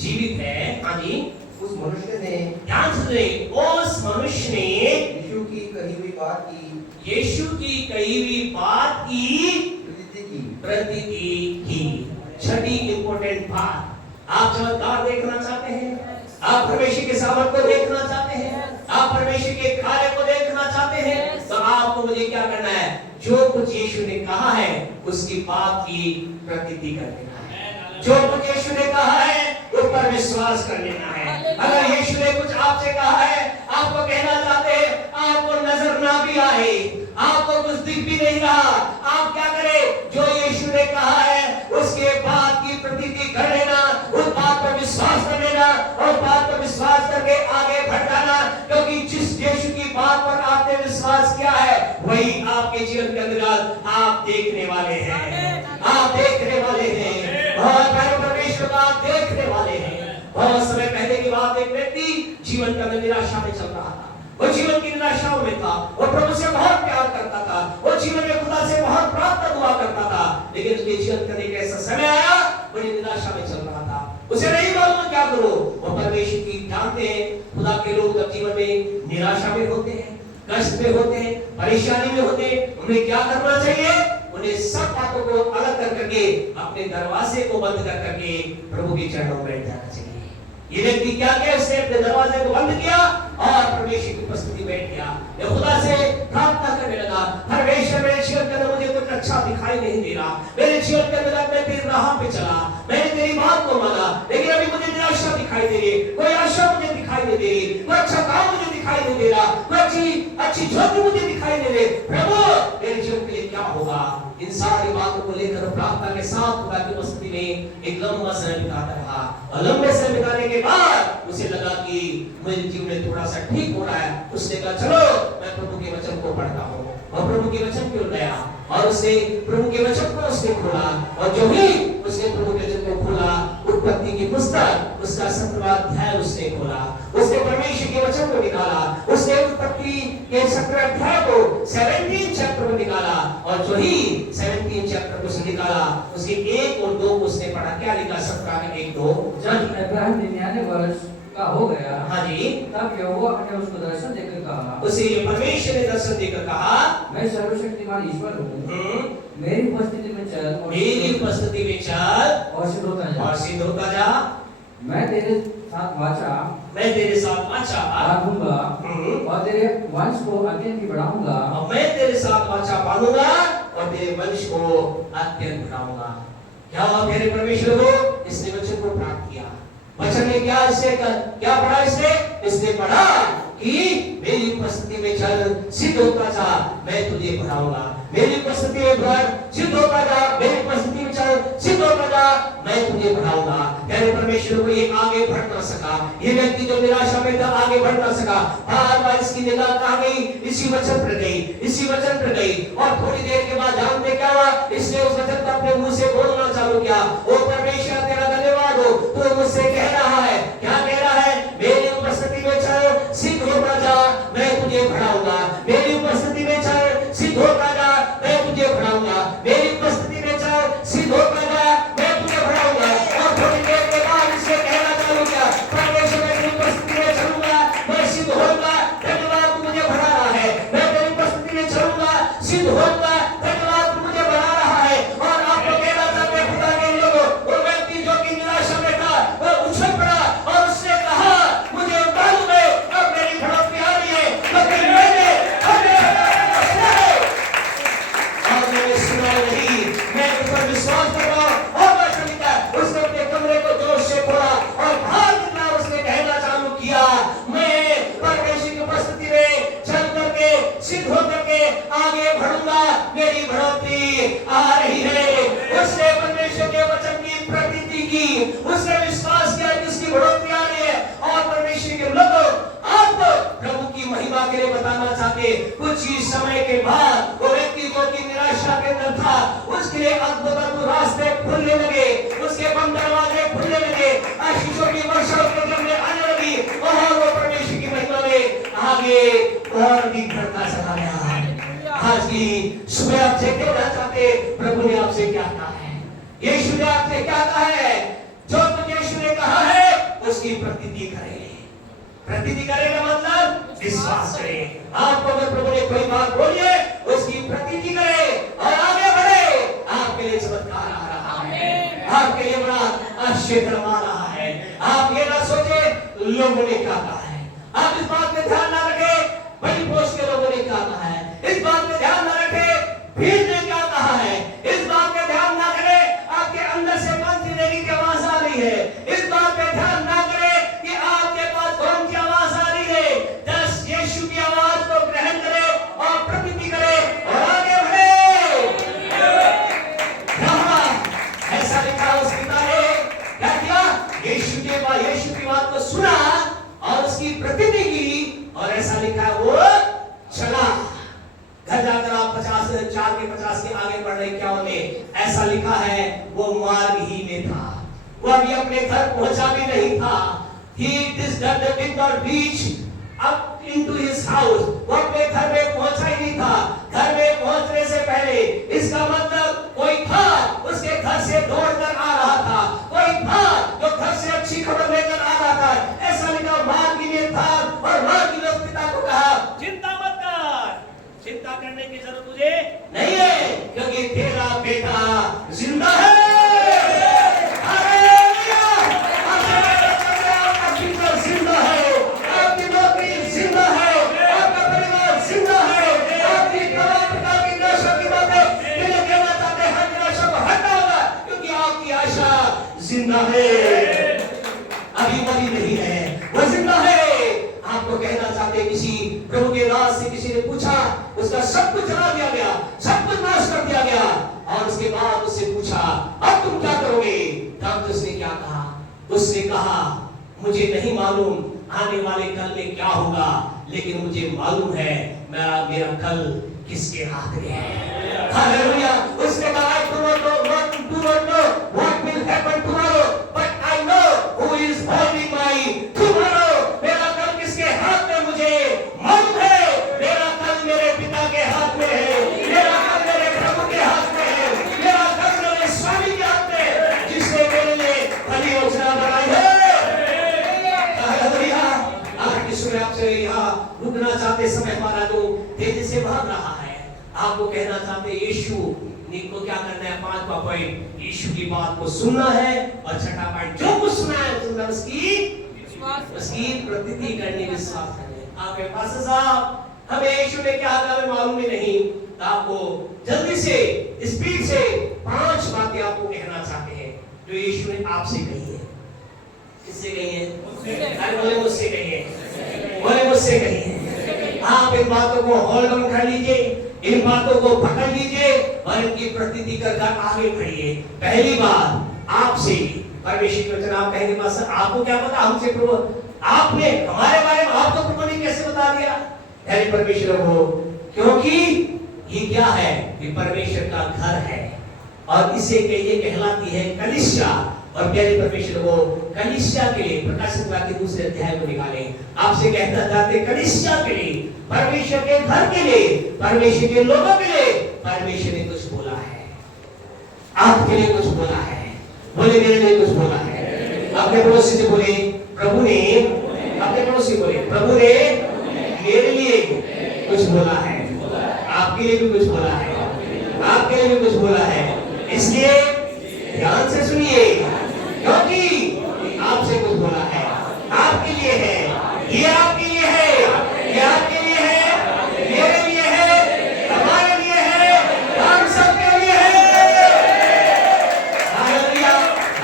जीवित है। हाँ जी, उस मनुष्य ने, ध्यान से उस मनुष्य ने यीशु की कही हुई बात की, यीशु की कही हुई बात की प्रतीति की। 6ठी इंपॉर्टेंट बात, आप चमत्कार देखना चाहते हैं, आप परमेश्वर के सामर्थ को देखना चाहते हैं, आप परमेश्वर के कार्य को देखना चाहते हैं, तो आपको मुझे क्या करना है, जो कुछ यीशु ने कहा है उसकी बात की प्रतीति कर लेना है। जो कुछ यीशु ने कहा है उस पर विश्वास कर लेना है। अगर यीशु ने कुछ आपसे कहा है, आपको कहना चाहते हैं, आपको नजर ना भी आए, आपको कुछ दिख भी नहीं रहा, आप क्या करें, जो यीशु ने कहा है उसके बात की प्रतीति कर लेना, उस बात पर विश्वास कर लेना और बात पर विश्वास करके आगे बढ़ जाना। क्योंकि जिस यीशु की बात पर आपने विश्वास किया है वही आपके जीवन के अंदर आप देखने वाले हैं, आप देखने वाले हैं, बहुत प्यारे परमेश्वर को आप देखने वाले हैं। बहुत समय पहले की बात, एक व्यक्ति जीवन के अंदर निराशा में चल रहा था, वो जीवन की निराशाओं में था, वो प्रभु से बहुत प्यार करता था, वो जीवन में खुदा से बहुत प्रार्थना दुआ करता था, लेकिन उसके जीवन का एक ऐसा समय आया बड़ी निराशा में चल रहा था, उसे नहीं मालूम क्या करो। वो परमेश्वर की जानते हैं, खुदा के लोग जब जीवन में निराशा में होते हैं, कष्ट में होते हैं, परेशानी में होते हैं, उन्हें क्या करना चाहिए, उन्हें सब बातों को अलग कर करके अपने दरवाजे को बंद कर करके प्रभु के चरणों में बैठ जाना चाहिए। ये व्यक्ति क्या किया, उसने अपने दरवाजे को बंद किया और परमेश्वर की उपस्थिति में बैठ गया। ये खुदा से प्रार्थना करने लगा, परमेश्वर मेरे जीवन के अंदर मुझे कुछ अच्छा दिखाई नहीं दे रहा, मेरे जीवन के अंदर मैं तेरी राह पे चला, मैंने तेरी बात को माना, लेकिन अभी मुझे निराशा दिखाई दे रही, कोई आशा मुझे दिखाई नहीं दे रही, कोई अच्छा काम मुझे दिखाई नहीं दे रहा, कोई अच्छी ज्योति मुझे दिखाई नहीं दे रही। प्रभु मेरे जीवन के लिए क्या होगा? इन सारी बातों को लेकर प्रार्थना के साथ खुदा की उपस्थिति में एक लंबा समय बिताता रहा, और लंबे समय बिताने के बाद उसे लगा कि मेरे जीवन में थोड़ा सा ठीक हो रहा है। उसने कहा चलो मैं प्रभु के वचन को पढ़ता हूँ, और प्रभु के वचन की ओर गया और उसने प्रभु के वचन को उसने खोला, और जो ही उसने प्रभु के वचन को खोला, उत्पत्ति की पुस्तक उसका 17वां अध्याय उसने खोला, उसने परमेश्वर के वचन को निकाला, उसने उत्पत्ति के 17वें अध्याय को 17 चैप्टर में निकाला, और जो ही 17 चैप्टर को उसने निकाला उसके 1 और 2 को उसने पढ़ा। क्या लिखा 17 में 1 2? जब अब्राहम 99 वर्ष का हो गया, हाँ जी, तब यहोवा ने उसको दर्शन देकर कहा, उसे परमेश्वर ने दर्शन देकर कहा, मैं सर्वशक्तिमान ईश्वर हूँ, मेरी उपस्थिति में चल, मेरी उपस्थिति में चल और सिद्ध होता जा, और सिद्ध होता जा। मैं तेरे साथ वाचा बांधूंगा और तेरे वंश को अत्यंत बढ़ाऊंगा, और मैं तेरे साथ वाचा बांधूंगा और तेरे वंश को अत्यंत बढ़ाऊंगा। क्या हुआ मेरे परमेश्वर को? इसने वचन को प्राप्त किया, वचन ने क्या पढ़ा? इसने पढ़ा कि मेरी उपस्थिति में चल, सिद्ध होता जा, मैं तुझे बढ़ाऊंगा, मेरी उपस्थिति में बढ़, सिद्ध होता जा, मेरी उपस्थिति में चल, सिद्ध होता जा, मैं तुझे बढ़ाऊंगा। मेरे परमेश्वर को ये आगे बढ़ ना सका, ये व्यक्ति जो निराशा में था आगे बढ़ ना सका, बार-बार इसकी निगाह कहाँ गई? इसी वचन पर गई, इसी वचन पर गई, और थोड़ी देर के बाद जानते क्या हुआ? इसने उस वचन को अपने मुंह से बोलना चालू किया, ओ परमेश्वर तेरा धन्यवाद हो, तू मुझसे कह रहा है, क्या कह रहा है? मेरी उपस्थिति में चल, सिद्ध होता जा, मैं तुझे बढ़ाऊंगा, मेरी उपस्थिति में चल, सिद्ध होता जा, मैं तुझे बढ़ाऊंगा, मेरी उपस्थिति में चल, सिद्ध होता जा, मैं तुझे बढ़ाऊंगा। और थोड़ी देर के बाद इसे कहना चालू किया, परमेश्वर मैं तेरी उपस्थिति में चलूंगा, मैं सिद्ध होऊंगा, धन्यवाद तू मुझे बढ़ा रहा है, मैं तेरी उपस्थिति में चलूंगा, सिद्ध होऊंगा, धन्यवाद तू मुझे बढ़ा रहा है। और आपको कहना चाहते हैं खुदा के लोगों, वो व्यक्ति जो कि निराशा में था वो उछल पड़ा और उसने कहा, मुझे मालूम है अब मेरी बढ़ोतरी आ रही है, लेकिन मैंने सुना नहीं, मैं उस पर विश्वास कर रहा हूं। और वचन लिखा है, उसने अपने कमरे को जोर से खोला और बाहर निकला, उसने कहना चालू किया, मैं परमेश्वर की उपस्थिति में चल करके, सिद्ध हो करके आगे बढ़ूंगा, मेरी बढ़ोतरी आ रही है। उसने परमेश्वर के वचन की प्रतीति की, उसने विश्वास किया कि उसकी बढ़ोतरी आ रही है। और परमेश्वर के लोगों, आप प्रभु की महिमा के लिए बताना चाहते, कुछ ही समय के बाद आगे और अधिक बढ़ता चला गया। आज की सुबह आपसे कहना चाहते, प्रभु ने आपसे क्या कहा है, यीशु ने आपसे क्या कहा है, जो कुछ यीशु ने कहा है उसकी प्रतीति करें। प्रतीति करेगा मतलब विश्वास करें। आपको अगर प्रभु ने कोई बात बोली है उसकी प्रतीति करें और आगे बढ़े। आपके लिए चमत्कार आ रहा है, आपके लिए बड़ा आश्चर्य आ रहा है। आप ये ना सोचे लोगों ने क्या कहा है, आप इस बात पे ध्यान ना रखें बड़ी पोस्ट के लोगों ने क्या कहा है, इस बात पे ध्यान ना रखें भीड़ ने क्या कहा है, इस बात पे ध्यान ना करें आपके अंदर से कौन सी नेगी की आवाज आ रही है, इस बात पे ध्यान ना करें कि आपके पास कौन सी आवाज आ रही है। दस यीशु की आवाज को ग्रहण करें और प्रतीति करें और आगे बढ़े। ऐसा लिखा उस पिता ने क्या किया, यीशु की बात को सुना और उसकी प्रतीति की और ऐसा लिखा है वो चला। घर जाकर आप 4 के आगे बढ़ रहे क्या होने, ऐसा लिखा है वो मार्ग ही में था, वो अभी अपने घर पहुंचा भी नहीं था। He did not reach up into his house, वो अपने घर में पहुंचा ही नहीं था। घर में पहुंचने से पहले इसका मतलब कोई था उसके घर से दौड़कर आ रहा था, कोई था जो घर से अच्छी खबर लेकर आ रहा था। ऐसा लिखा मार्ग ही में था और मार्ग ही ने उस पिता को कहा चिंता मत कर, चिंता करने की जरूरत मुझे नहीं है क्योंकि तेरा बेटा जिंदा है। जिंदा है, अभी मरी नहीं है, वो जिंदा है। आपको कहना चाहते किसी प्रभु के दास से किसी ने पूछा, उसका सब कुछ जला दिया गया, सब कुछ नाश कर दिया गया और उसके बाद उससे पूछा अब तुम क्या करोगे, तब उसने क्या कहा, उसने कहा मुझे नहीं मालूम आने वाले कल में क्या होगा, लेकिन मुझे मालूम है मेरा कल किसके हाथ में है। हालेलुया। उसने कहा I do not know what will happen tomorrow, but I know who is holding my tomorrow। मेरा कल किसके हाथ में मुझे मालूम है, मेरा कल मेरे पिता के हाथ में है, मेरा कल मेरे प्रभु के हाथ में है, मेरा कल मेरे स्वामी के हाथ में है जिसने मेरे लिए भली योजना बनाई है। हालेलुया। आज की सुबह आपसे यहाँ रुकना चाहते समय हमारा जो तेजी से भाग रहा है, आपको कहना चाहते यीशु को क्या करना है, 5वां पॉइंट यीशु की बात को सुनना है और 6वां पॉइंट जो कुछ सुना है उसकी प्रतीति करने विश्वास करने। आपके पास साहब हमें यीशु ने क्या कहा हमें मालूम ही नहीं, तो आपको जल्दी से स्पीड से 5 बातें आपको कहना चाहते हैं जो यीशु ने आपसे कही है। किससे कही है? अरे बोले मुझसे कही है, बोले मुझसे कही है। आप इन बातों को होल्ड ऑन कर लीजिए, इन बातों को पकड़ लीजिए और इनकी प्रतीति कर आगे बढ़िए। पहली बात आपसे परमेश्वर के वचन आप कहेंगे बस आपको क्या पता हमसे प्रभु, आपने हमारे बारे में आपको प्रभु ने कैसे बता दिया। पहले परमेश्वर को, क्योंकि ये क्या है, ये परमेश्वर का घर है और इसे ये कहलाती है कलीसिया। और प्यारे परमेश्वर को कलीसिया के लिए प्रकाशित वाक्य 2 अध्याय को निकालें। आपसे कहना चाहते कलीसिया के लिए, परमेश्वर के घर के लिए, परमेश्वर के लोगों के लिए परमेश्वर ने कुछ बोला है, आपके लिए कुछ बोला है, बोले मेरे लिए कुछ बोला है। अपने पड़ोसी से बोले प्रभु ने, अपने पड़ोसी बोले प्रभु ने मेरे लिए कुछ बोला है, आपके लिए भी कुछ बोला है, आपके लिए भी कुछ बोला है। इसलिए ध्यान से सुनिए क्योंकि आपसे कुछ बोला है, आपके लिए है, ये आपके लिए है, ये आपके लिए है, मेरे लिए है, हमारे लिए है, हम सबके लिए है। Hallelujah,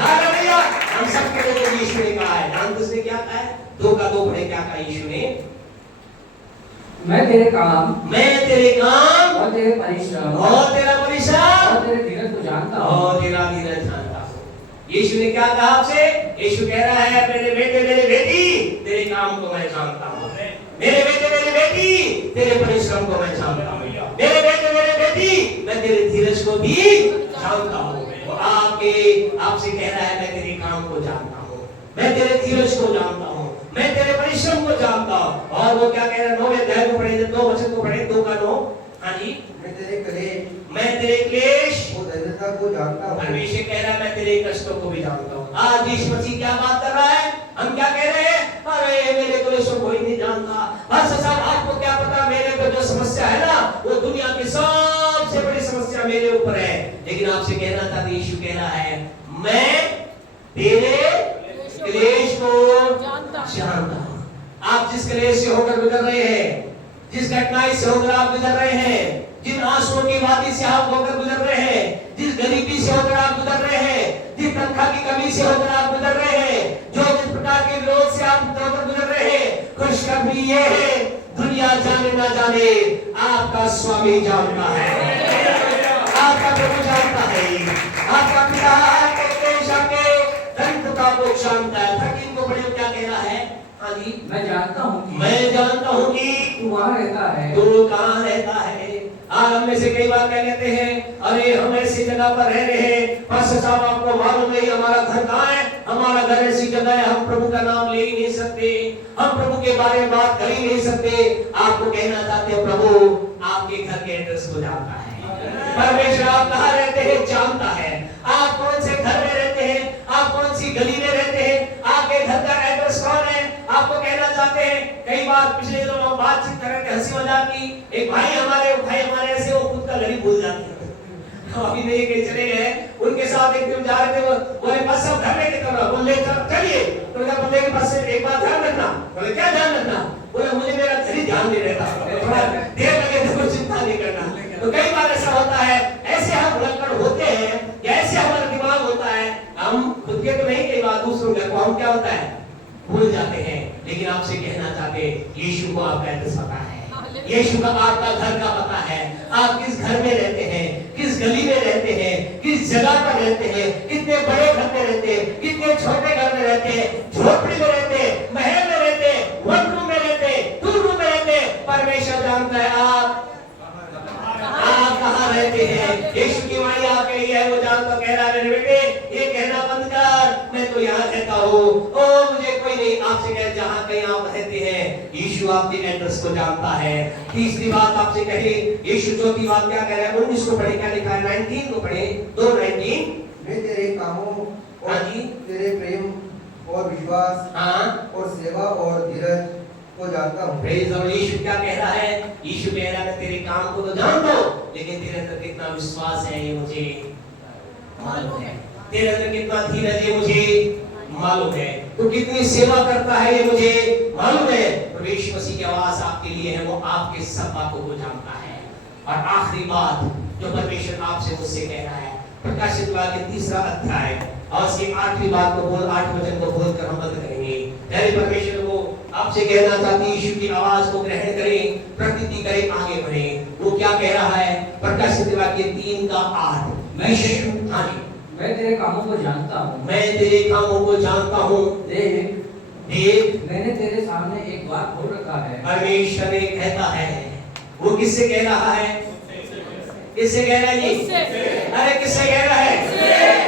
hallelujah. हम सबके लिए यीशु ने कहा है। नाम किसने क्या कहा है? 2 का 2 पढ़े क्या कहा यीशु ने? मैं तेरे काम और तेरे परिश्रम और तेरा परिश्रम और तेरे धीरज को जानता हूं, और तेरा धीरज जानता हूं। यीशु ने क्या कहा आपसे? यीशु कह रहा है मेरे बेटे मेरे बेटी तेरे काम को मैं जानता हूं, मेरे बेटे मेरे बेटी तेरे परिश्रम को मैं जानता हूं, मेरे बेटे मेरे बेटी मैं तेरे धीरज को भी जानता हूं। वो आपसे कह रहा है मैं तेरे काम को जानता हूं, मैं तेरे धीरज को जानता हूं, मैं तेरे परिश्रम को जानता हूं। और वो क्या कह रहा है 9वें 9 वचन को पढ़े, 2 का 9। हाँ जी। मैं तेरे क्लेश और दरिद्रता को जानता हूँ। परमेश्वर कह रहा है मैं तेरे कष्टों को भी जानता हूँ। आज यीशु मसीह क्या बात कर रहा है? हम क्या कह रहे हैं? अरे मेरे क्लेशों को ही नहीं जानता। बस साहब आपको क्या पता, मेरे पे जो समस्या है ना वो दुनिया की सबसे बड़ी समस्या मेरे ऊपर है। लेकिन आपसे कहना था, यीशु कह रहा है मैं तेरे क्लेश को जानता हूँ। आप जिस क्लेश से होकर गुजर रहे हैं, जिस कठिनाई से होकर आप गुजर रहे हैं, जिन आंसुओं की वादी से आप होकर गुजर रहे हैं, जिस गरीबी से होकर आप गुजर रहे हैं, जिस तनख्वाह की कमी से होकर आप गुजर रहे हैं, जो जिस प्रकार के विरोध से आप होकर गुजर रहे हैं, खुशखबरी ये है दुनिया जाने ना जाने आपका स्वामी जानता है, आपका प्रभु जानता है, आपका पिता आपके दंतता को जानता है। 13 को पढ़िए क्या कह रहा है? हाँ जी। मैं जानता हूँ कि तू वहाँ रहता है। तू कहाँ रहता है? आज हम में से कई बार कह लेते हैं अरे हम ऐसी जगह पर रह रहे हैं, पास्टर साहब आपको मालूम नहीं हमारा घर कहाँ है? हमारा घर ऐसी जगह है हम प्रभु का नाम ले ही नहीं सकते, हम प्रभु के बारे में बात कर ही नहीं सकते। आपको कहना चाहते हैं प्रभु आपके घर के एड्रेस को जानता है। परमेश्वर आप कहाँ रहते हैं जानता है। आप कौन से घर में रहते हैं, आप कौन सी गली में रहते हैं, आपके घर का एड्रेस कौन है? आपको कहना चाहते हैं। कई बार पिछले दिनों हम बातचीत कर रहे थे, हंसी मजाक की, एक भाई हमारे ऐसे वो खुद का घर भूल जाते हैं। हम अभी नहीं गए, चले गए, उनके साथ एक दिन जा रहे थे, बोले बस सब घर में कितना बोले चलिए, तो बोले के पास एक बात ध्यान रखना। बोले क्या ध्यान रखना? बोले मुझे मेरा घर ही ध्यान नहीं रहता, थोड़ा देर लगे तो कोई चिंता नहीं करना। तो कई बार ऐसा होता है, ऐसे हम भुलक्कड़ होते हैं या ऐसे हमारा दिमाग होता है, हम खुद के तो नहीं, कई बार दूसरों के हम क्या होता है भूल जाते हैं। लेकिन आपसे कहना चाहते यीशु को आपका एड्रेस पता है, यीशु का आपका घर का पता है, आप किस घर में रहते हैं, किस गली में रहते हैं, किस जगह पर रहते हैं, कितने बड़े घर में रहते हैं, कितने छोटे घर में रहते हैं, झोपड़ी में रहते हैं, महल में रहते हैं, 1 रूम में रहते हैं, 2 रूम में रहते हैं। परमेश्वर जानता है आप कहाँ रहते हैं। यीशु की वाणी आपके लिए है, वो जानता कह रहा है मेरे बेटे ये कहना बंद कर, मैं तो यहाँ रहता हूँ, ओ मुझे कोई नहीं। आपसे कह जहाँ कहीं आप रहते हैं यीशु आपके एड्रेस को जानता है। तीसरी बात आपसे कहे यीशु, चौथी बात क्या कह रहा है? 19 को पढ़े, क्या लिखा है? 19 को पढ़े, 2:19। मैं तेरे कामों और तेरे प्रेम और विश्वास और सेवा और धीरज को जानता हूँ। Praise the Lord. यीशु क्या कह रहा है? यीशु कह रहा है तेरे काम को तो जानता हूँ, लेकिन तेरे अंदर कितना विश्वास है ये मुझे मालूम है, तेरे अंदर कितना धीरज है मुझे मालूम है, तो कितनी सेवा करता है ये मुझे मालूम है। परमेश्वर मसीह की आवाज आपके लिए है, वो आपके सब बातों को जानता है। और आखिरी बात जो परमेश्वर आपसे मुझसे कह रहा है, प्रकाशित वाक्य 3 अध्याय और उसकी 8वीं बात को 8 वचन को बोलकर हम बंद करेंगे। तेरे परमेश्वर को आपसे कहना चाहती यीशु की आवाज को ग्रहण करें, प्रकृति करें, आगे बढ़ें। वो क्या कह रहा है? प्रकाशित वाक्य 3:8। मैं तेरे कामों को जानता हूँ, मैं तेरे कामों को जानता हूँ। देख मैंने तेरे सामने एक द्वार खोल रखा है। परमेश्वर ने कहता है, वो किससे कह रहा है? किससे कह रहा है जी? अरे किससे कह रहा है?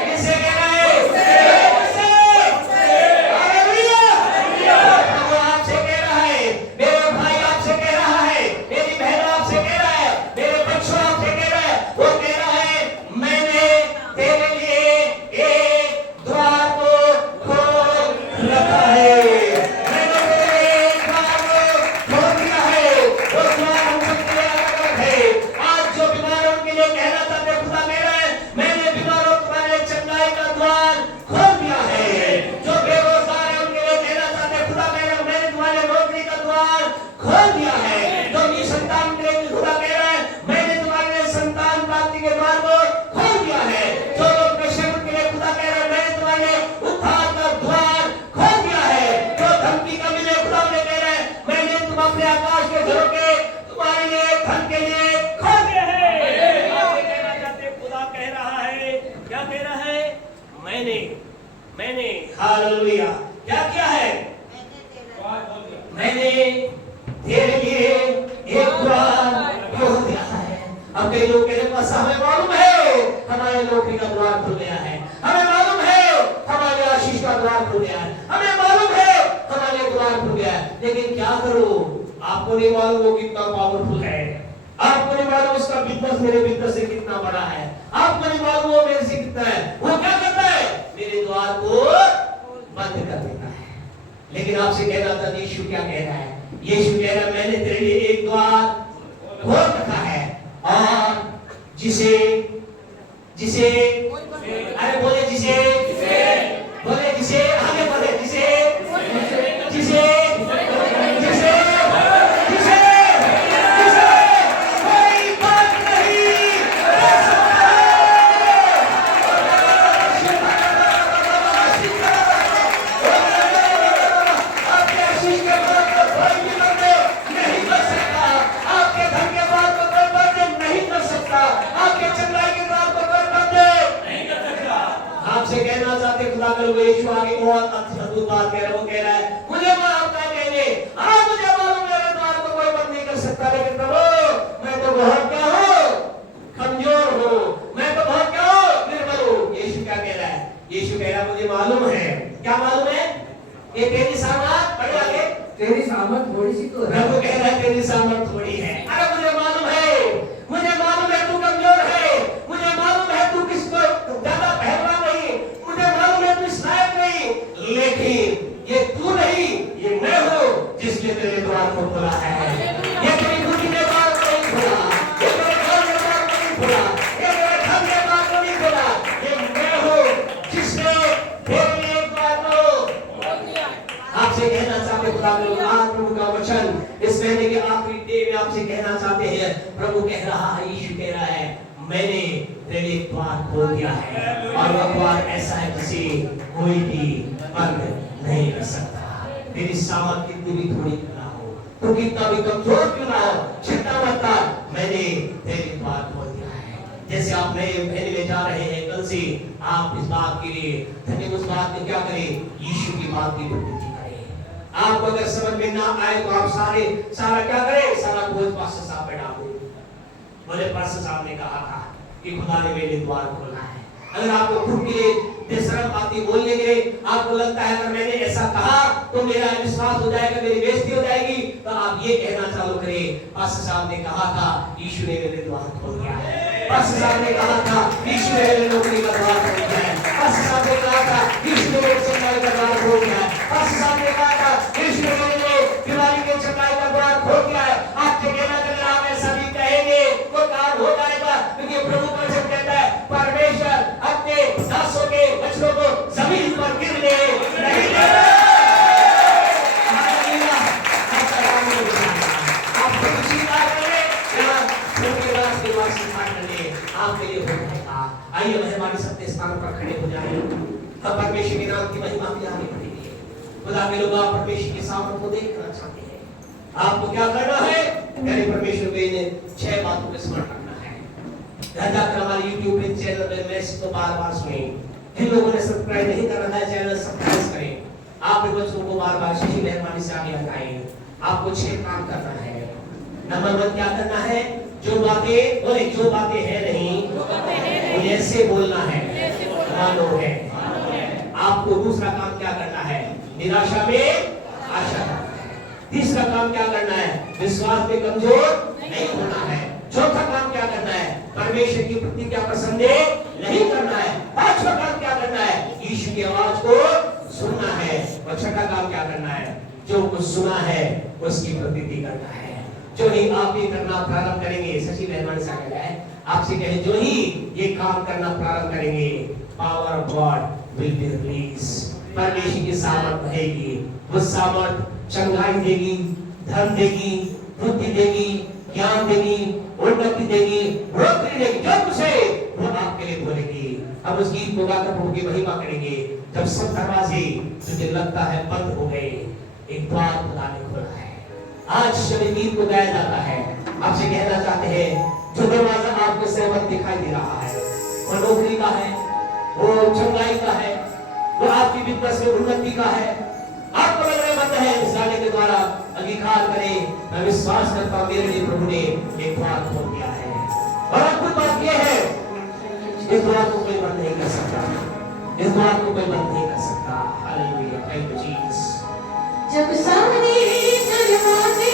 किससे कह रहा है? मैंने हालेलुया क्या किया है? मैंने तेरे लिए एक द्वार खोल दिया है। अब कई लोग कहते हैं हमें मालूम है हमारे नौकरी का द्वार खुल गया है, हमें मालूम है हमारे आशीष का द्वार खुल गया है, हमें मालूम है हमारे द्वार खुल गया है, लेकिन क्या करो? आपको नहीं मालूम वो कितना पावरफुल है, आपको नहीं मालूम उसका बिजनेस मेरे बिजनेस से कितना बड़ा है, आपको नहीं मालूम वो मेरे से कितना है। वो क्या करता है? मेरे द्वार को बंद कर देता है। लेकिन आपसे कहना था यीशु क्या कह रहा है? यीशु कह रहा है मैंने तेरे लिए एक द्वार खोल रखा है, और जिसे जिसे अरे बोले जिसे बोले जिसे आगे बोले जिसे जिसे जिसे जिसे जिसे कोई बात नहीं कर सकता। आपके आशीष के बाद को कोई भी बंद नहीं कर सकता, आपके धन के बाद को कोई बंद नहीं कर सकता, आपके चंगाई के बाद को कोई बंद नहीं कर सकता। आपसे कहना चाहते खुदा का लोग यीशु आगे बहुत अद्भुत बात कह रहा है। वो कह रहा है मुझे माफ कर देंगे, आप मुझे मालूम मेरे द्वार को कोई बंद नहीं कर सकता, लेकिन प्रभु मैं तो बहुत क्या हूँ, कमजोर हूँ, मैं तो बहुत क्या हूँ, निर्बल हूँ। यीशु क्या कह रहा है? यीशु कह रहा है मुझे मालूम है। क्या मालूम है? ये तेरी सामर्थ बढ़ आगे, तेरी सामर्थ थोड़ी सी तो है। प्रभु कह रहा है तेरी सामर्थ थोड़ी है। अरे मुझे मालूम है तू कमजोर है, मुझे मालूम है तू किसको ज्यादा पहलवान नहीं, मुझे मालूम है तू इस लायक नहीं, लेकिन ये तू नहीं, ये मैं हूँ जिसने तेरे द्वार को खोला है। ये तेरी बुद्धि ने द्वार को नहीं खोला, ये तेरे घर ने द्वार को नहीं खोला, ये तेरे धन ने द्वार को नहीं खोला, ये मैं हूँ जिसने तेरे लिए द्वार को। आपसे कहना चाहते खुदा के लोग, आज प्रभु का वचन इस महीने के आखिरी डे में आपसे कहना चाहते हैं। प्रभु कह रहा है, यीशु कह रहा है मैंने तेरे लिए द्वार खोल दिया है, और वह द्वार ऐसा है जिसे कोई भी बंद नहीं कर सकता। तेरी सामर्थ कितनी भी थोड़ी क्यों ना हो, तो कितना भी कमजोर क्यों ना हो, चिंता मत कर, मैंने तेरे द्वार खोल दिया है। जैसे आप नए महीने में जा रहे हैं, कल से आप इस बात के लिए धन्य उस बात में क्या करें, यीशु की बात की प्रतीति करें। आपको अगर समझ में ना आए तो आप सारा क्या करें, सारा बोझ पास्टर साहब पे डाल दें। बोले पास्टर साहब ने कहा था कि खुदा ने मेरे द्वार खोला है। अगर आपको खुद के लिए बेशर्म बातें बोलने के, आपको लगता है अगर मैंने ऐसा कहा तो मेरा विश्वास हो जाएगा, मेरी बेइज्जती हो जाएगी, तो आप ये कहना चालू करें पास्टर साहब ने कहा था यीशु ने मेरे द्वार खोल दिया है। पास्टर साहब ने कहा था यीशु ने मेरे नौकरी का द्वार खोल दिया है। पास्टर साहब ने कहा था यीशु ने मेरे चंगाई का द्वार खोल दिया है। पास्टर साहब ने कहा था यीशु ने मेरे लिए बीमारी के चंगाई का द्वार खोल दिया है। आपके कहना अगर आप ऐसा भी कहेंगे तो काम हो जाएगा, क्योंकि प्रभु का वचन कहता है परमेश्वर अपने दासों के वचनों को जमीन पर गिरने नहीं देगा। आपके लिए हो जाएगा। आइए मेहरबानी सबके स्थान पर खड़े हो जाएं, हम परमेश्वर के नाम की महिमा में आगे बढ़ेंगे। खुदा के लोग आप परमेश्वर की सामर्थ को देखना चाहते हैं, आपको क्या करना है? यानी परमेश्वर के ने 6 बातों को स्मरण रखना है। जाकर हमारे YouTube पे चैनल पे मैसेज को बार-बार सुनें। जिन लोगों ने सब्सक्राइब नहीं कर रखा है चैनल सब्सक्राइब करें। आप इन बच्चों को बार-बार इसी मेहरबानी से आगे लगाएं। आपको 6 काम करना है। नंबर 1 क्या करना है? जो बातें हैं नहीं वो ऐसे बोलना है मानो है। आपको दूसरा काम क्या करना है? निराशा में आशा करना है। तीसरा काम क्या करना है? विश्वास में कमजोर नहीं होना है। चौथा काम क्या करना है? परमेश्वर की प्रतिज्ञा पर संदेह नहीं करना है। पांचवा काम क्या करना है? यीशु की आवाज को सुनना है। और छठा काम क्या करना है? जो कुछ सुना है उसकी प्रतिज्ञा करना है। जो ही आप ये करना प्रारंभ करेंगे, सची मेहमान से कह है आपसे कहे जो ही ये काम करना प्रारंभ करेंगे, power of God will be release. परमेश्वर की सामर्थ रहेगी। वो सामर्थ चंगाई देगी, धन देगी, बुद्धि देगी, ज्ञान देगी, उन्नति देगी, नौकरी देगी, जो कुछ है वो आपके लिए बोलेगी। अब उस गीत को गाकर प्रभु की महिमा करेंगे। जब सब दरवाजे मुझे लगता है बंद हो गए, एक द्वार खुदा ने खोला है। आज जब गीत को गाया जाता है, आपसे कहना चाहते हैं जो दरवाजा आपके सामने दिखाई दे रहा है, वो नौकरी का है, वो चंगाई का है, वो आपकी बिजनेस में उन्नति का है, आपको लग रहा बंद है, इस गाने के द्वारा अंगीकार करें। मैं विश्वास करता हूं मेरे लिए प्रभु ने एक द्वार खोल दिया है। और अद्भुत बात यह है, इस द्वार को कोई बंद नहीं कर सकता, इस द्वार को कोई बंद नहीं कर सकता। Hallelujah, thank you Jesus. जब सामने दरवाजे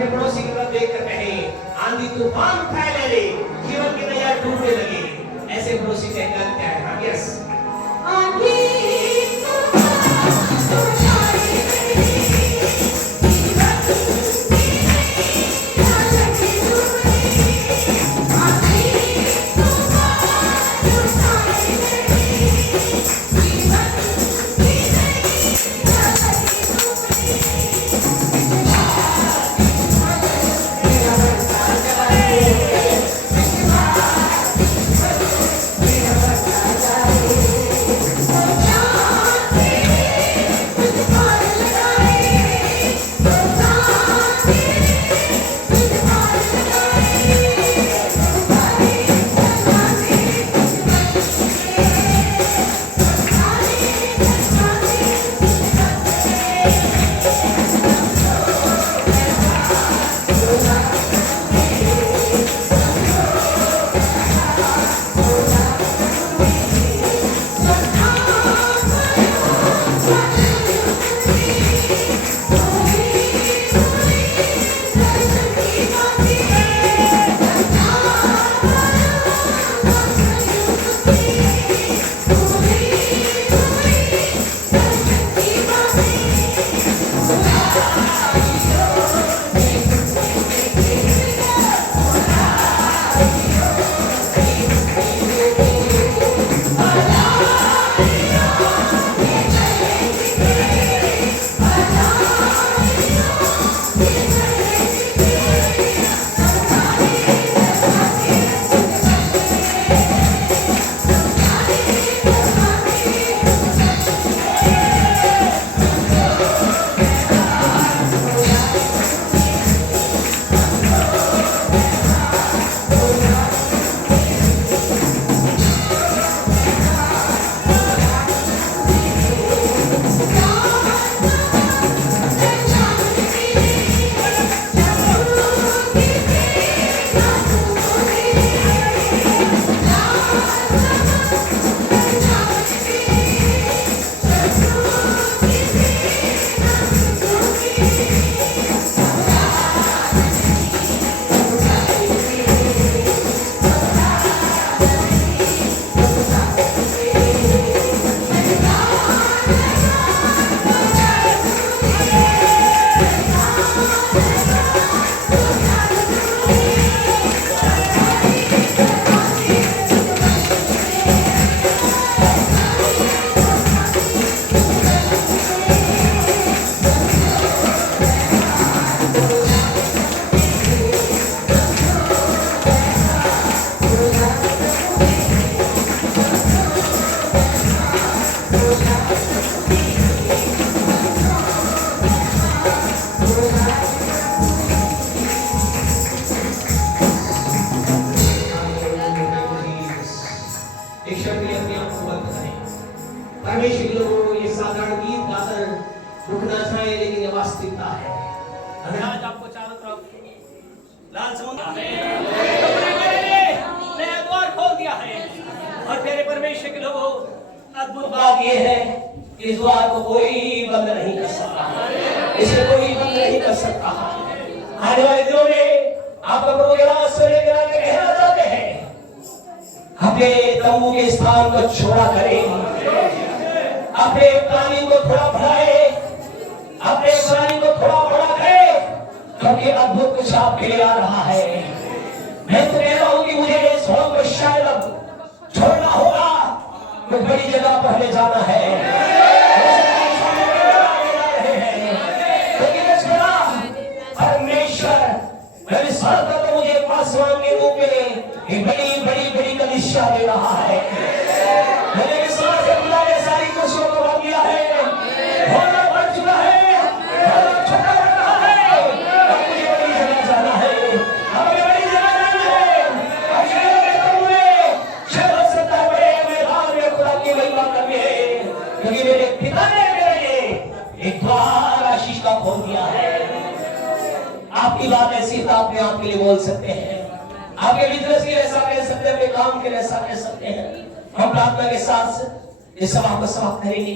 अपने पड़ोसी की तरफ देखकर कहे, आंधी तूफान उठाए ले ले, जीवन की नैया डूबने लगे। ऐसे पड़ोसी कहकर क्या है? हाँ, यस। परमेश्वर के लोगों ये साधारण गीत गाकर रुकना चाहे, लेकिन ये वास्तविकता है। आज आपको चारों तरफ लाल समुद्र नया द्वार खोल दिया है और तेरे परमेश्वर के लोगों अद्भुत बात ये है कि इस द्वार को कोई बंद नहीं कर सकता, इसे कोई बंद नहीं कर सकता। आने वाले दिनों में आप प्रभु के राज से लेकर आके कहना चाहते हैं, अपने तंबू के स्थान को छोड़ा करें, अपने प्राणी को थोड़ा बढ़ाए, अपने प्राणी को थोड़ा बड़ा करे, क्योंकि अद्भुत कुछ आपके लिए आ रहा है। मैं तो कह रहा हूं कि मुझे इस होम को शायद अब छोड़ना होगा, कुछ बड़ी जगह पर ले जाना है। परमेश्वर मैं विश्वास करता हूं मुझे पासवान के रूप में एक बड़ी बड़ी बड़ी कलिसिया दे रहा है। मैंने विश्वास से खुदा ने सारी कुर्सियों को भर दिया है, होना बढ़ चुका है, होना छोटा बढ़ रहा है। अब मुझे बड़ी जगह जाना है, अब मुझे बड़ी जगह जाना है। अब शहर में तो हुए शहर हो सकता है बड़े मैदान में खुदा की महिमा करनी है, क्योंकि मेरे पिता ने मेरे लिए एक द्वार आशीष का खोल दिया है। आपकी बात ऐसी तो आप के लिए बोल सकते हैं, आपके बिजनेस के लिए ऐसा कह सकते हैं, अपने काम के लिए ऐसा कह सकते हैं। हम प्रार्थना के साथ इस सभा को समाप्त करेंगे।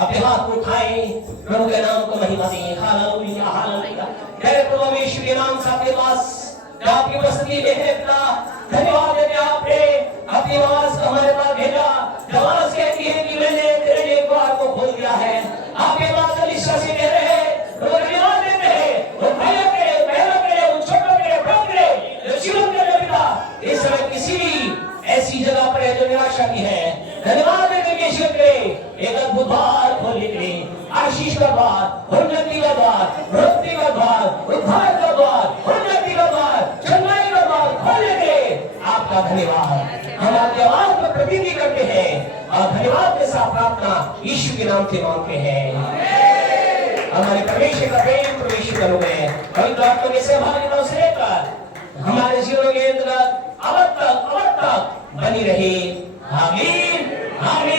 अपने हाथ को उठाएं, प्रभु के नाम को महिमा दें। Hallelujah hallelujah. मेरे प्रभु यीशु के नाम से आपके पास आपकी उपस्थिति में है पिता, धन्यवाद देते हैं आपने अपनी आवाज हमारे पास भेजा। आवाज कहती है कि मैंने तेरे लिए द्वार को खोल दिया है। आपके पास निश्चय से कह रहे हैं, वो धन्यवाद देते हैं वो भाइयों के लिए, बहनों के लिए, उन छोटों के लिए, बड़ों के लिए जो जीवन के लिए पिता इस समय किसी भी ऐसी जगह पर है जो निराशा की है, धन्यवाद देते हैं यीशु के लिए एक अद्भुत द्वार खोलने के लिए, आशीष का द्वार, उन्नति का द्वार, मुक्ति का द्वार, उद्धार का द्वार, उन्नति का द्वार, चंगाई का द्वार खोलने के लिए आपका धन्यवाद। हम आपकी आवाज पर प्रतिनिधि करते हैं और धन्यवाद के साथ प्रार्थना यीशु के नाम से मांगते हैं। हमारे परमेश्वर का प्रेम, परमेश्वर का अनुग्रह पवित्र आत्मा के सहभागिता से लेकर हमारे जीवन के अंदर अब तक बनी रहे। आमीन, आमीन।